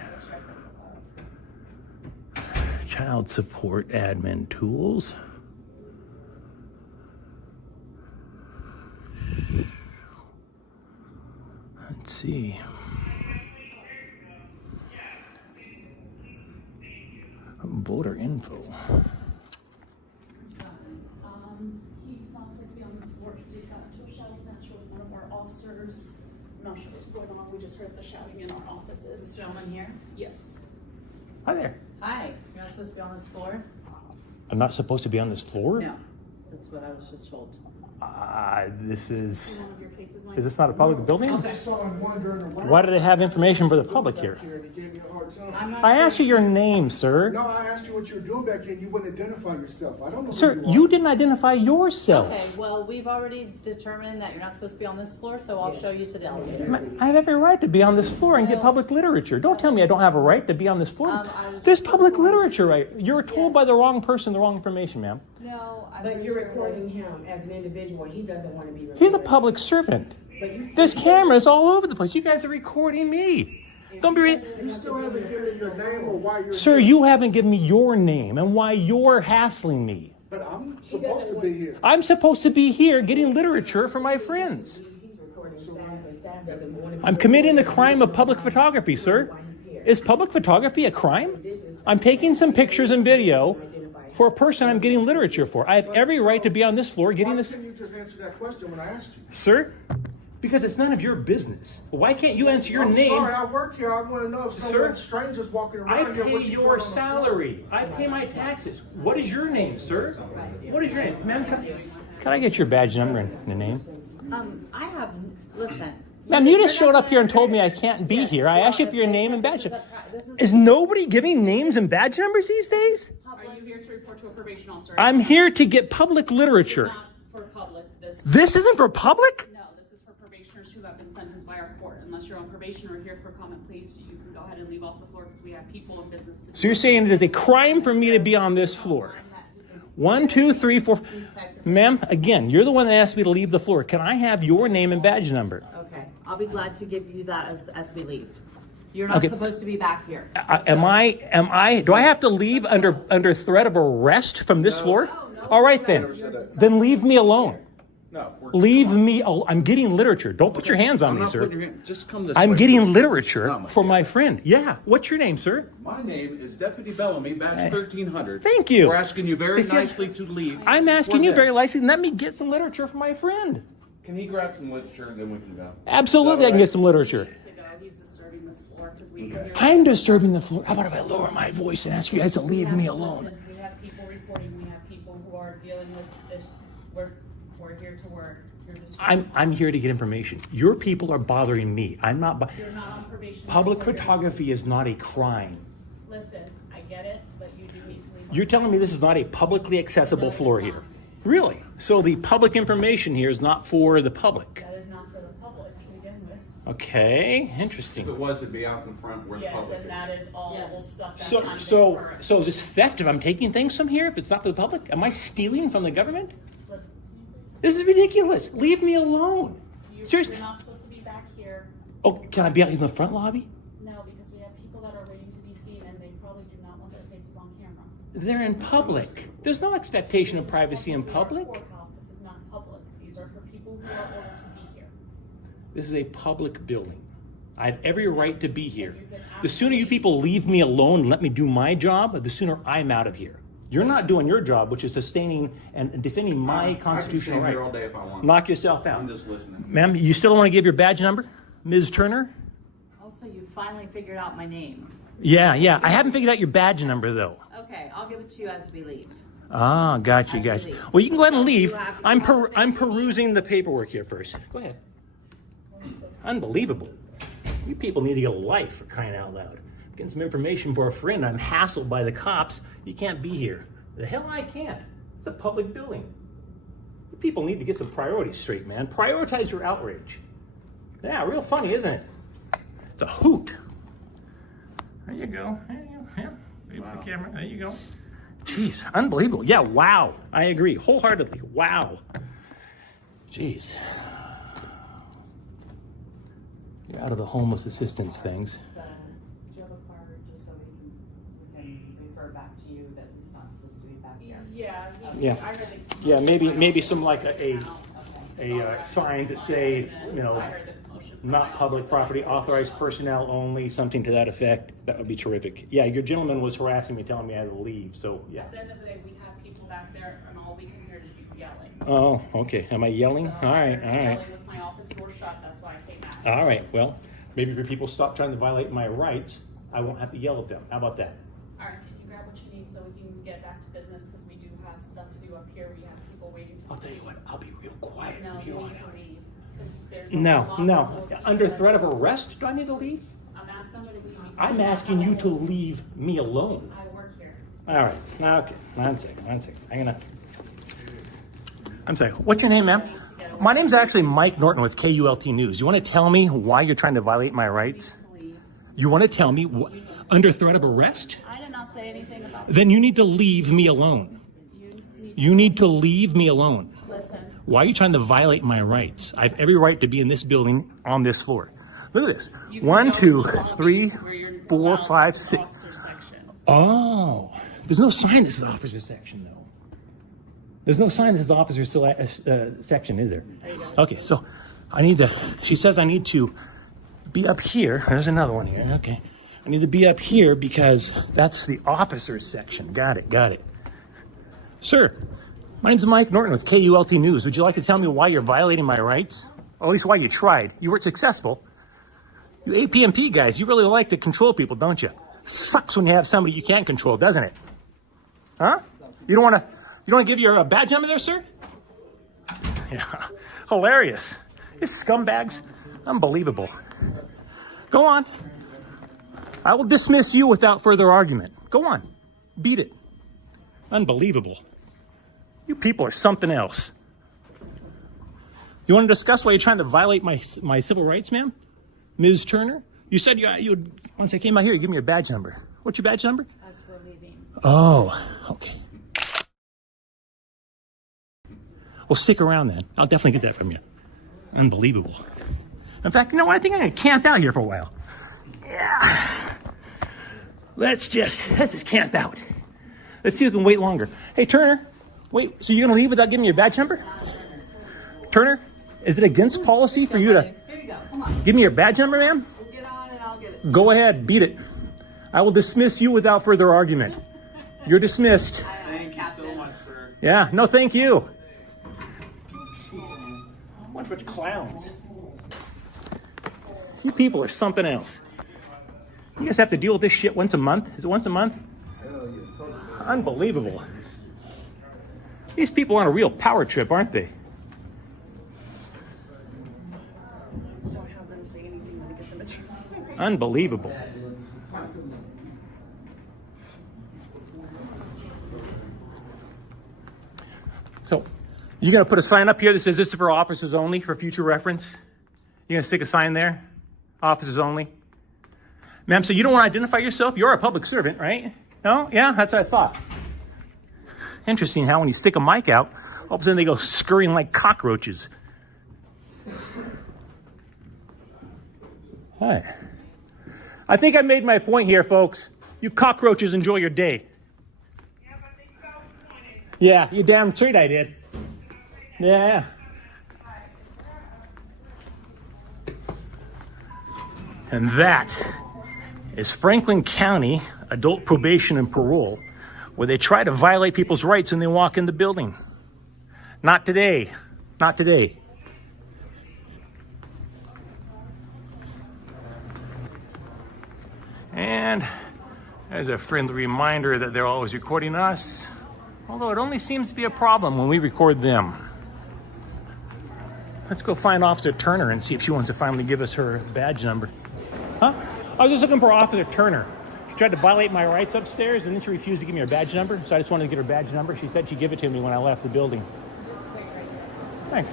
Child support admin tools. Let's see. Voter info. He's not supposed to be on this floor. He just got into a shouting match with one of our officers. I'm not sure what's going on. We just heard the shouting in our offices. This gentleman here? Yes. Hi there. Hi. You're not supposed to be on this floor? I'm not supposed to be on this floor? No. That's what I was just told. This is... One of your cases, Is this not a public building? I just saw him wandering around. Why do they have information for the public here? And he gave me a hard time. I'm not I sure. asked you your name, sir. No, I asked you what you were doing back here and you wouldn't identify yourself. I don't know Sir, who you are. didn't identify yourself. Okay, well, we've already determined that you're not supposed to be on this floor, so I'll show you to the elevator. I have every right to be on this floor and get public literature. Don't tell me I don't have a right to be on this floor. There's public literature, right? You were told by the wrong person the wrong information, ma'am. No, I'm But you're recording him as an individual. He doesn't want to be recorded. He's a public servant. There's cameras all over the place. You guys are recording me. Don't be reading. You still haven't given your name or why you're Sir, here. you haven't given me your name and why you're hassling me. But I'm supposed to be here. I'm supposed to be here getting literature for my friends. I'm committing the crime of public photography, sir. Is public photography a crime? I'm taking some pictures and video for a person I'm getting literature for. I have every right to be on this floor getting this. Why couldn't you just answer that question when I asked you? Sir, because it's none of your business. Why can't you answer your I'm name? sorry, I work here. I want to know if someone strangers walking I around here. pay what you your doing on the salary. I pay my taxes. What is your name, sir? What is your name? Ma'am, can I get your badge number and the name? I have, listen. Ma'am, you just showed up here and told me I can't be here. I asked you for your name and badge. Is nobody giving names and badge numbers these days? Are you here to report to a probation officer? I'm here to get public literature. Not for public. This isn't for public? No, this is for probationers who have been sentenced by our court. Unless you're on probation or here for comment, please, you can go ahead and leave off the floor because we have people and business to do. So you're saying it is a crime for me to be on this floor? 1, 2, 3, 4. Ma'am, again, you're the one that asked me to leave the floor. Can I have your name and badge number? Okay, I'll be glad to give you that as we leave. You're not supposed to be back here. Do I have to leave under threat of arrest from this floor? All right then. Then leave me alone. No. Leave me. I'm getting literature. Don't put your hands on me, sir. Just come this I'm way, getting please. literature No, for my friend. Yeah. What's your name, sir? My name is Deputy Bellamy, badge 1300. Thank you. We're asking you very nicely to leave. I'm asking for you this. very nicely. Let me get some literature for my friend. Can he grab some literature and then we can go? Absolutely, I can get some literature. He's disturbing this floor because we. I'm disturbing the floor. How about if I lower my voice and ask you guys to leave me alone? Listen, we have people reporting. We have people who are dealing with this. We're here to work. You're I'm here to get information. Your people are bothering me. I'm not. You're not on probation. Public photography is not a crime. Listen, I get it, but you do need to leave. You're telling me this is not a publicly accessible floor here? Really? So the public information here is not for the public? That is not for the public to begin with. Okay, interesting. If it was, it'd be out in front where the Yes, public and is. that is all old stuff. That's So, not even so, current. so is this theft if I'm taking things from here if it's not for the public? Am I stealing from the government? Listen, This is ridiculous. Leave me alone. Seriously. You're not supposed to be back here. Oh, can I be out in the front lobby? No, because we have people that are waiting to be seen, and they probably do not want their faces on camera. They're in public. There's no expectation of privacy in public. Courthouse. This is not public. These are for people who are ordered to be here. This is a public building. I have every right to be here. The sooner you people leave me alone and let me do my job, the sooner I'm out of here. You're not doing your job, which is sustaining and defending my constitutional I can stay rights. here all day if I want. Knock yourself out. I'm just listening. Ma'am, you still don't want to give your badge number? Ms. Turner? Also, you finally figured out my name. Yeah. I haven't figured out your badge number, though. Okay, I'll give it to you as we leave. Ah, got you. As we leave. Well, you can go ahead and leave. You have- I'm perusing the paperwork here first. Go ahead. Unbelievable. You people need to get a life, for crying out loud. Getting some information for a friend. I'm hassled by the cops. You can't be here. The hell I can't. It's a public building. You people need to get some priorities straight, man. Prioritize your outrage. Yeah, real funny, isn't it? It's a hoot. There you go. Yeah. The camera. There you go. Jeez, unbelievable. Yeah, wow. I agree wholeheartedly. Wow. Jeez. You're out of the homeless assistance things. So, do you have a card just so we can refer back to you that he's not supposed to be back here? Yeah. Yeah. Yeah, maybe some like a sign that say, not public property, authorized personnel only, something to that effect. That would be terrific. Yeah, your gentleman was harassing me, telling me I had to leave, so yeah. At the end of the day, we have people back there, and all we can hear is you yelling. Oh, okay. Am I yelling? So All right. yelling with my office door shut. That's why I came out. All right, well, maybe if people stop trying to violate my rights, I won't have to yell at them. How about that? All right, can you grab what you need so we can get back to business, because we do have stuff to do up here. We have people waiting to. I'll tell you what, I'll be real quiet No, from you here on need to out. leave. 'Cause there's a No. lot of people Under that- threat of arrest, do I need to leave? I'm asking you to leave. I'm asking you to leave me alone. I work here. All right, okay, one second. I'm sorry, what's your name, ma'am? My name's actually Mike Norton with KULT News. You want to tell me why you're trying to violate my rights? You want to tell me under threat of arrest? I did not say anything about. Then you need to leave me alone. You need to leave me alone. Listen. Why are you trying to violate my rights? I have every right to be in this building on this floor. Look at this. 1, 2, 3, 4, 5, 6. Oh, there's no sign this is officer section, though. There's no sign this is officer section, is there? Okay, so she says I need to be up here. There's another one here. Okay. I need to be up here because that's the officers section. Got it. Sir, my name's Mike Norton with KULT News. Would you like to tell me why you're violating my rights? Or at least why you tried. You weren't successful. You APMP guys, you really like to control people, don't you? Sucks when you have somebody you can't control, doesn't it? Huh? You don't want to give your badge number there, sir? Yeah, hilarious. These scumbags, unbelievable. Go on. I will dismiss you without further argument. Go on, beat it. Unbelievable. You people are something else. You want to discuss why you're trying to violate my civil rights, ma'am? Ms. Turner? You said you would, once I came out here, you give me your badge number. What's your badge number? As we're leaving. Oh, okay. Well, stick around then. I'll definitely get that from you. Unbelievable. In fact, you know what? I think I'm going to camp out here for a while. Yeah. Let's just camp out. Let's see who can wait longer. Hey, Turner, wait, so you're going to leave without giving me your badge number? Turner, is it against policy for you to... Here you go. Come on. Give me your badge number, ma'am? We'll get on and I'll get it. Go ahead, beat it. I will dismiss you without further argument. You're dismissed. Thank you so much, Sir. Yeah, no thank you. What a bunch of clowns. You people are something else. You guys have to deal with this shit once a month? Is it once a month? Unbelievable. These people are on a real power trip, aren't they? Don't have them say anything to get them in trouble. Unbelievable. So, you're going to put a sign up here that says this is for officers only for future reference? You're going to stick a sign there? Officers only? Ma'am, so you don't want to identify yourself? You're a public servant, right? No? Yeah, that's what I thought. Interesting how when you stick a mic out, all of a sudden they go scurrying like cockroaches. Hi. I think I made my point here, folks. You cockroaches enjoy your day. Yeah, you damn straight I did. Yeah. And that is Franklin County Adult Probation and Parole, where they try to violate people's rights when they walk in the building. Not today. Not today. And there's a friendly reminder that they're always recording us, although it only seems to be a problem when we record them. Let's go find Officer Turner and see if she wants to finally give us her badge number. Huh? I was just looking for Officer Turner. She tried to violate my rights upstairs and then she refused to give me her badge number, so I just wanted to get her badge number. She said she'd give it to me when I left the building. Thanks.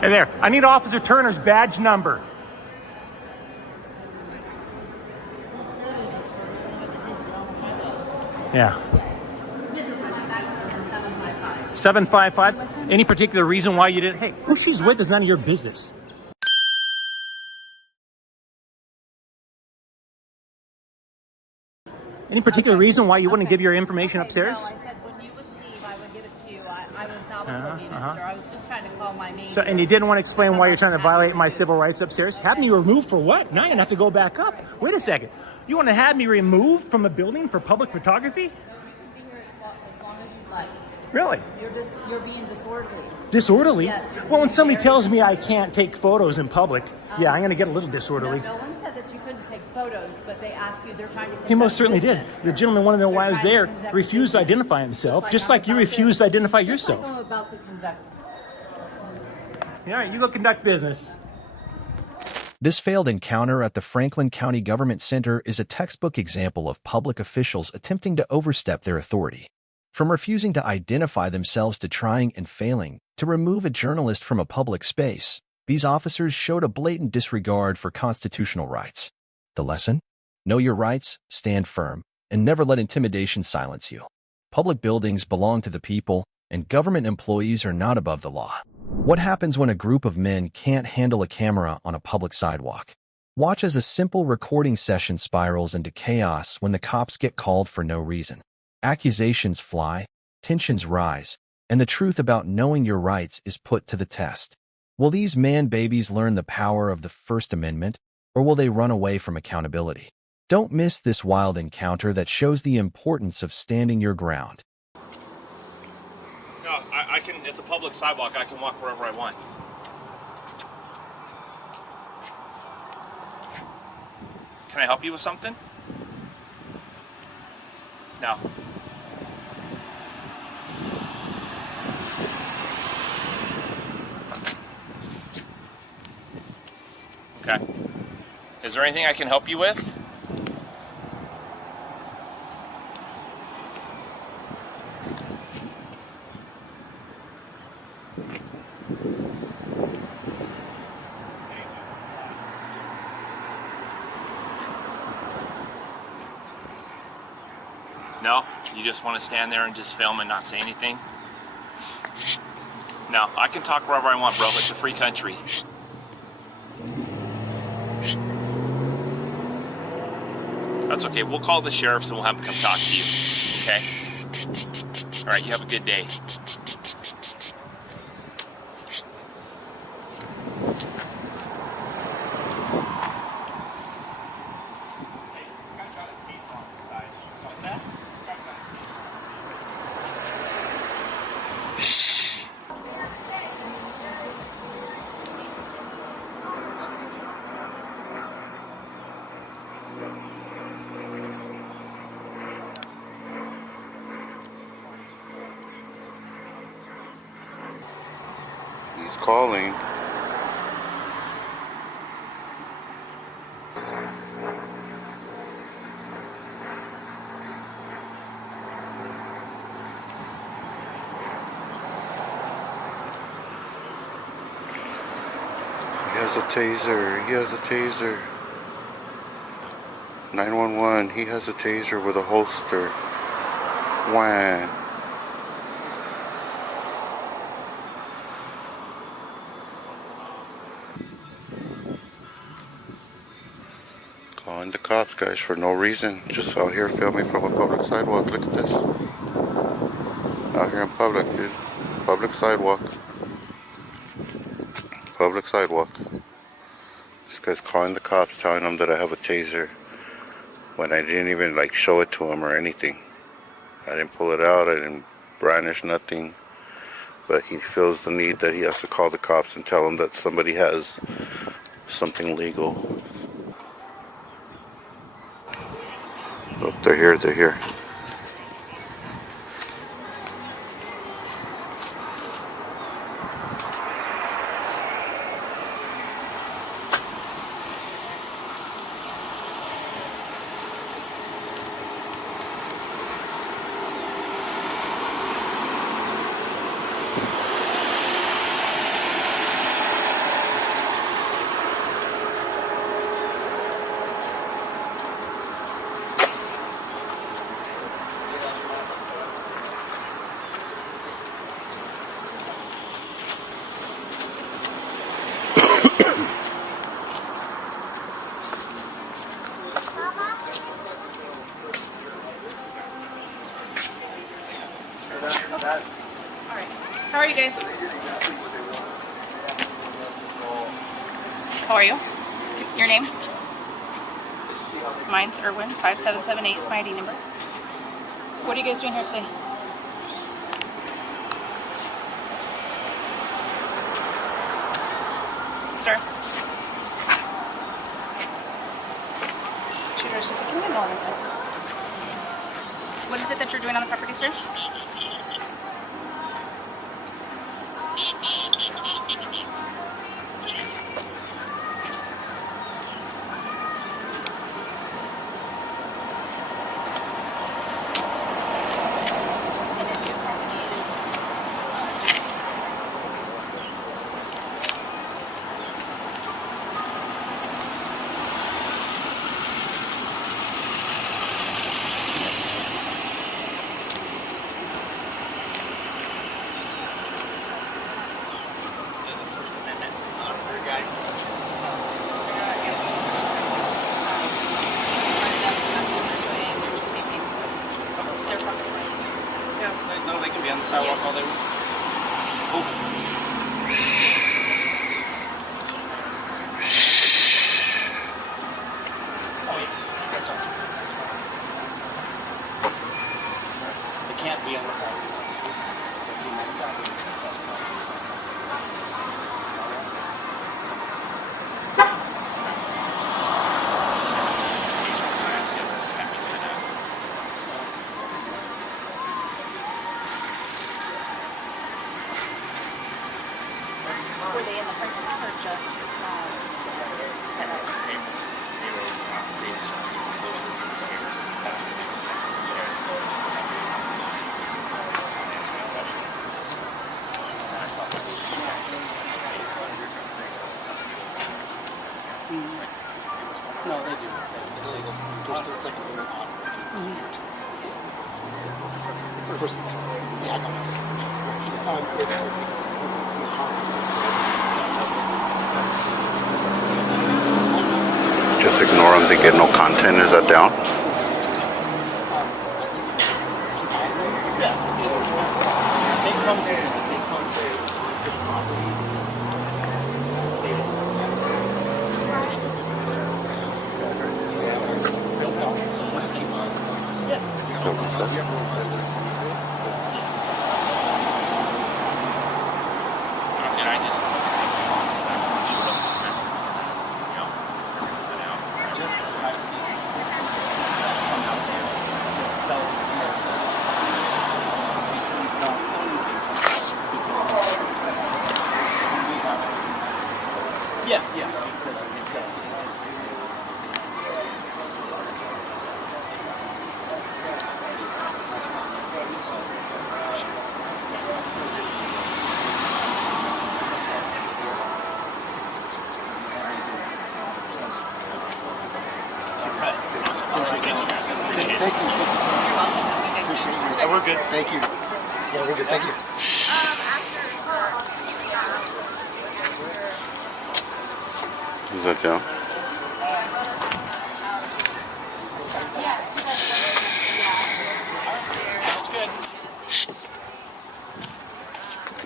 Hey there, I need Officer Turner's badge number. Yeah. 755. Any particular reason why you didn't? Hey, who she's with is none of your business. Any particular reason why you wouldn't give your information upstairs? No, I said when you would leave, I would give it to you. I was not recording it, sir. I was just trying to call my main. So, and you didn't want to explain why you're trying to violate my civil rights upstairs? Have me removed for what? Now you have to go back up. Wait a second. You want to have me removed from a building for public photography? No, you can be here as long as you like. Really? You're being disorderly. Disorderly? Yes. Well, when somebody tells me I can't take photos in public, yeah, I'm going to get a little disorderly. No one said that you couldn't take photos, but they asked you. They're trying to. He most certainly did. The gentleman, one of them, while I was there, refused to identify himself, just like you refused to identify yourself. I'm about to conduct. Yeah, all right, you go conduct business. This failed encounter at the Franklin County Government Center is a textbook example of public officials attempting to overstep their authority. From refusing to identify themselves to trying and failing to remove a journalist from a public space, these officers showed a blatant disregard for constitutional rights. The lesson? Know your rights, stand firm, and never let intimidation silence you. Public buildings belong to the people, and government employees are not above the law. What happens when a group of men can't handle a camera on a public sidewalk? Watch as a simple recording session spirals into chaos when the cops get called for no reason. Accusations fly, tensions rise, and the truth about knowing your rights is put to the test. Will these man-babies learn the power of the First Amendment, or will they run away from accountability? Don't miss this wild encounter that shows the importance of standing your ground. No, I can, it's a public sidewalk. I can walk wherever I want. Can I help you with something? No. Okay. Is there anything I can help you with? No? You just want to stand there and just film and not say anything? No, I can talk wherever I want, bro. It's a free country. That's okay. We'll call the sheriffs and we'll have them come talk to you. Okay? right, you have a good day. He's calling. He has a taser. He has a taser. 911. He has a taser with a holster. Wham. Calling the cops, guys, for no reason. Just out here filming from a public sidewalk. Look at this. Out here in public, dude. Public sidewalk. Public sidewalk. This guy's calling the cops, telling them that I have a taser, when I didn't even like show it to him or anything. I didn't pull it out. I didn't brandish nothing. But he feels the need that he has to call the cops and tell them that somebody has something legal. Oh, they're here, they're here. Alright. How are you guys? How are you? Your name? Mine's Irwin. 5778 is my ID number. What are you guys doing here today? Sir? What is it that you're doing on the property, sir? No, they can be on the sidewalk all day. They can't be on the property. Were they in the parking lot or just No, they do. It's illegal. First and second year audit. First and second. Yeah, I got my second. Just ignore them. They get no content. Is that down? Yeah. Yeah, yeah, because like I said, Thank you. Appreciate you. Yeah, we're good. Thank you. Yeah, we're good. Thank you. Is that down?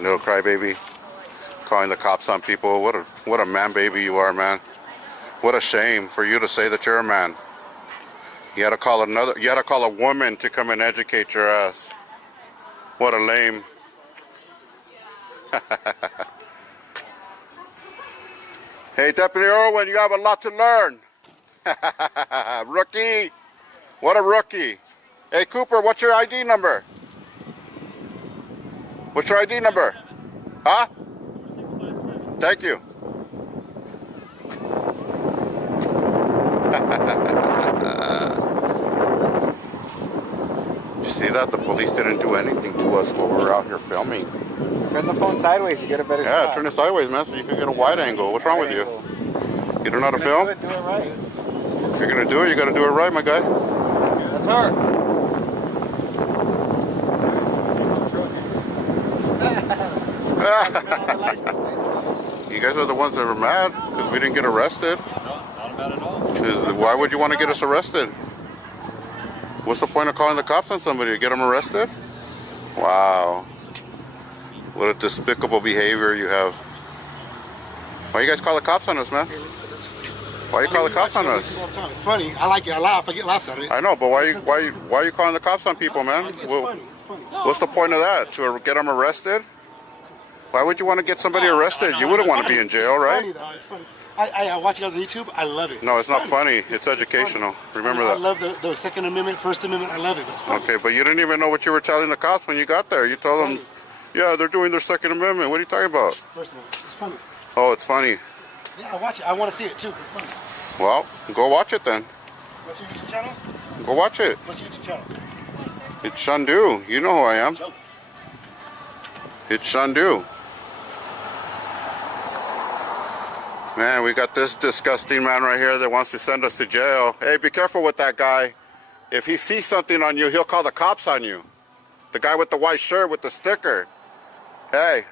Little crybaby, calling the cops on people. What a man baby you are, man. What a shame for you to say that you're a man. You had to call a woman to come and educate your ass. What a lame. Hey, Deputy Irwin, you have a lot to learn. Rookie. What a rookie. Hey, Cooper, what's your ID number? What's your ID number? Huh? Thank you. You see that? The police didn't do anything to us while we were out here filming. turn the phone sideways, you get a better shot. Yeah, turn it sideways, man, so you can get a wide angle. What's wrong with you? You don't know how to film? Do it right. If you're gonna do it, you gotta do it right, my guy. That's hard. You guys are the ones that were mad because we didn't get arrested. Not bad at all. Why would you want to get us arrested? What's the point of calling the cops on somebody? To get them arrested? Wow. What a despicable behavior you have. Why you guys call the cops on us, man? Why you call the cops on us? It's funny. I like it. I laugh. I get laughs out of it. I know, but why are you calling the cops on people, man? It's funny. It's funny. What's the point of that? To get them arrested? Why would you want to get somebody arrested? You wouldn't want to be in jail, right? It's funny, though. It's funny. I watch you guys on YouTube. I love it. No, it's not funny. It's educational. Remember that. I love the Second Amendment, First Amendment. I love it. Okay, but you didn't even know what you were telling the cops when you got there. You told them, yeah, they're doing their Second Amendment. What are you talking about? First of all, it's funny. Oh, it's funny. Yeah, I watch it. I want to see it too. It's funny. Well, go watch it then. What's your YouTube channel? Go watch it. What's your YouTube channel? It's Shandu. You know who I am. It's Shandu. Man, we got this disgusting man right here that wants to send us to jail. Hey, be careful with that guy. If he sees something on you, he'll call the cops on you. The guy with the white shirt with the sticker. Hey,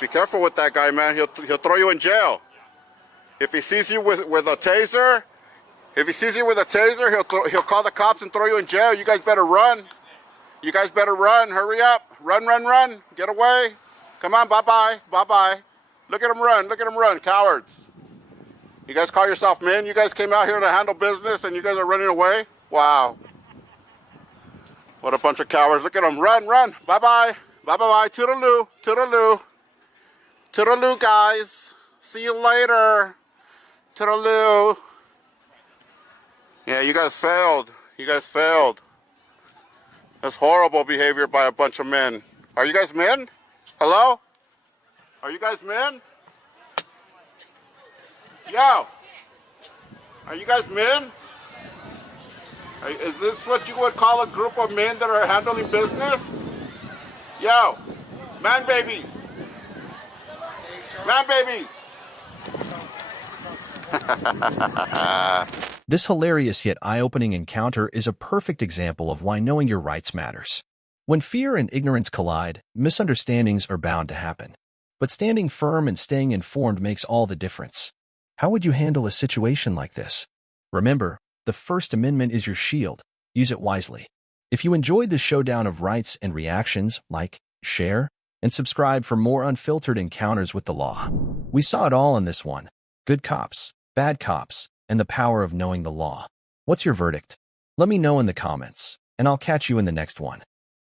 be careful with that guy, man. He'll throw you in jail. If he sees you with a taser, he'll call the cops and throw you in jail. You guys better run. You guys better run. Hurry up. Run, run, run. Get away. Come on, bye-bye. Bye-bye. Look at him run. Look at him run. Cowards. You guys call yourself men? You guys came out here to handle business and you guys are running away? Wow. What a bunch of cowards. Look at them. Run, run. Bye-bye. Bye-bye. Toodaloo. Toodaloo. Toodaloo, guys. See you later. Toodaloo. Yeah, you guys failed. You guys failed. That's horrible behavior by a bunch of men. Are you guys men? Hello? Are you guys men? Yo! Are you guys men? Is this what you would call a group of men that are handling business? Yo! Man babies! Man babies! This hilarious yet eye-opening encounter is a perfect example of why knowing your rights matters. When fear and ignorance collide, misunderstandings are bound to happen. But standing firm and staying informed makes all the difference. How would you handle a situation like this? Remember, the First Amendment is your shield. Use it wisely. If you enjoyed this showdown of rights and reactions, like, share, and subscribe for more unfiltered encounters with the law. We saw it all in this one. Good cops, bad cops, and the power of knowing the law. What's your verdict? Let me know in the comments, and I'll catch you in the next one.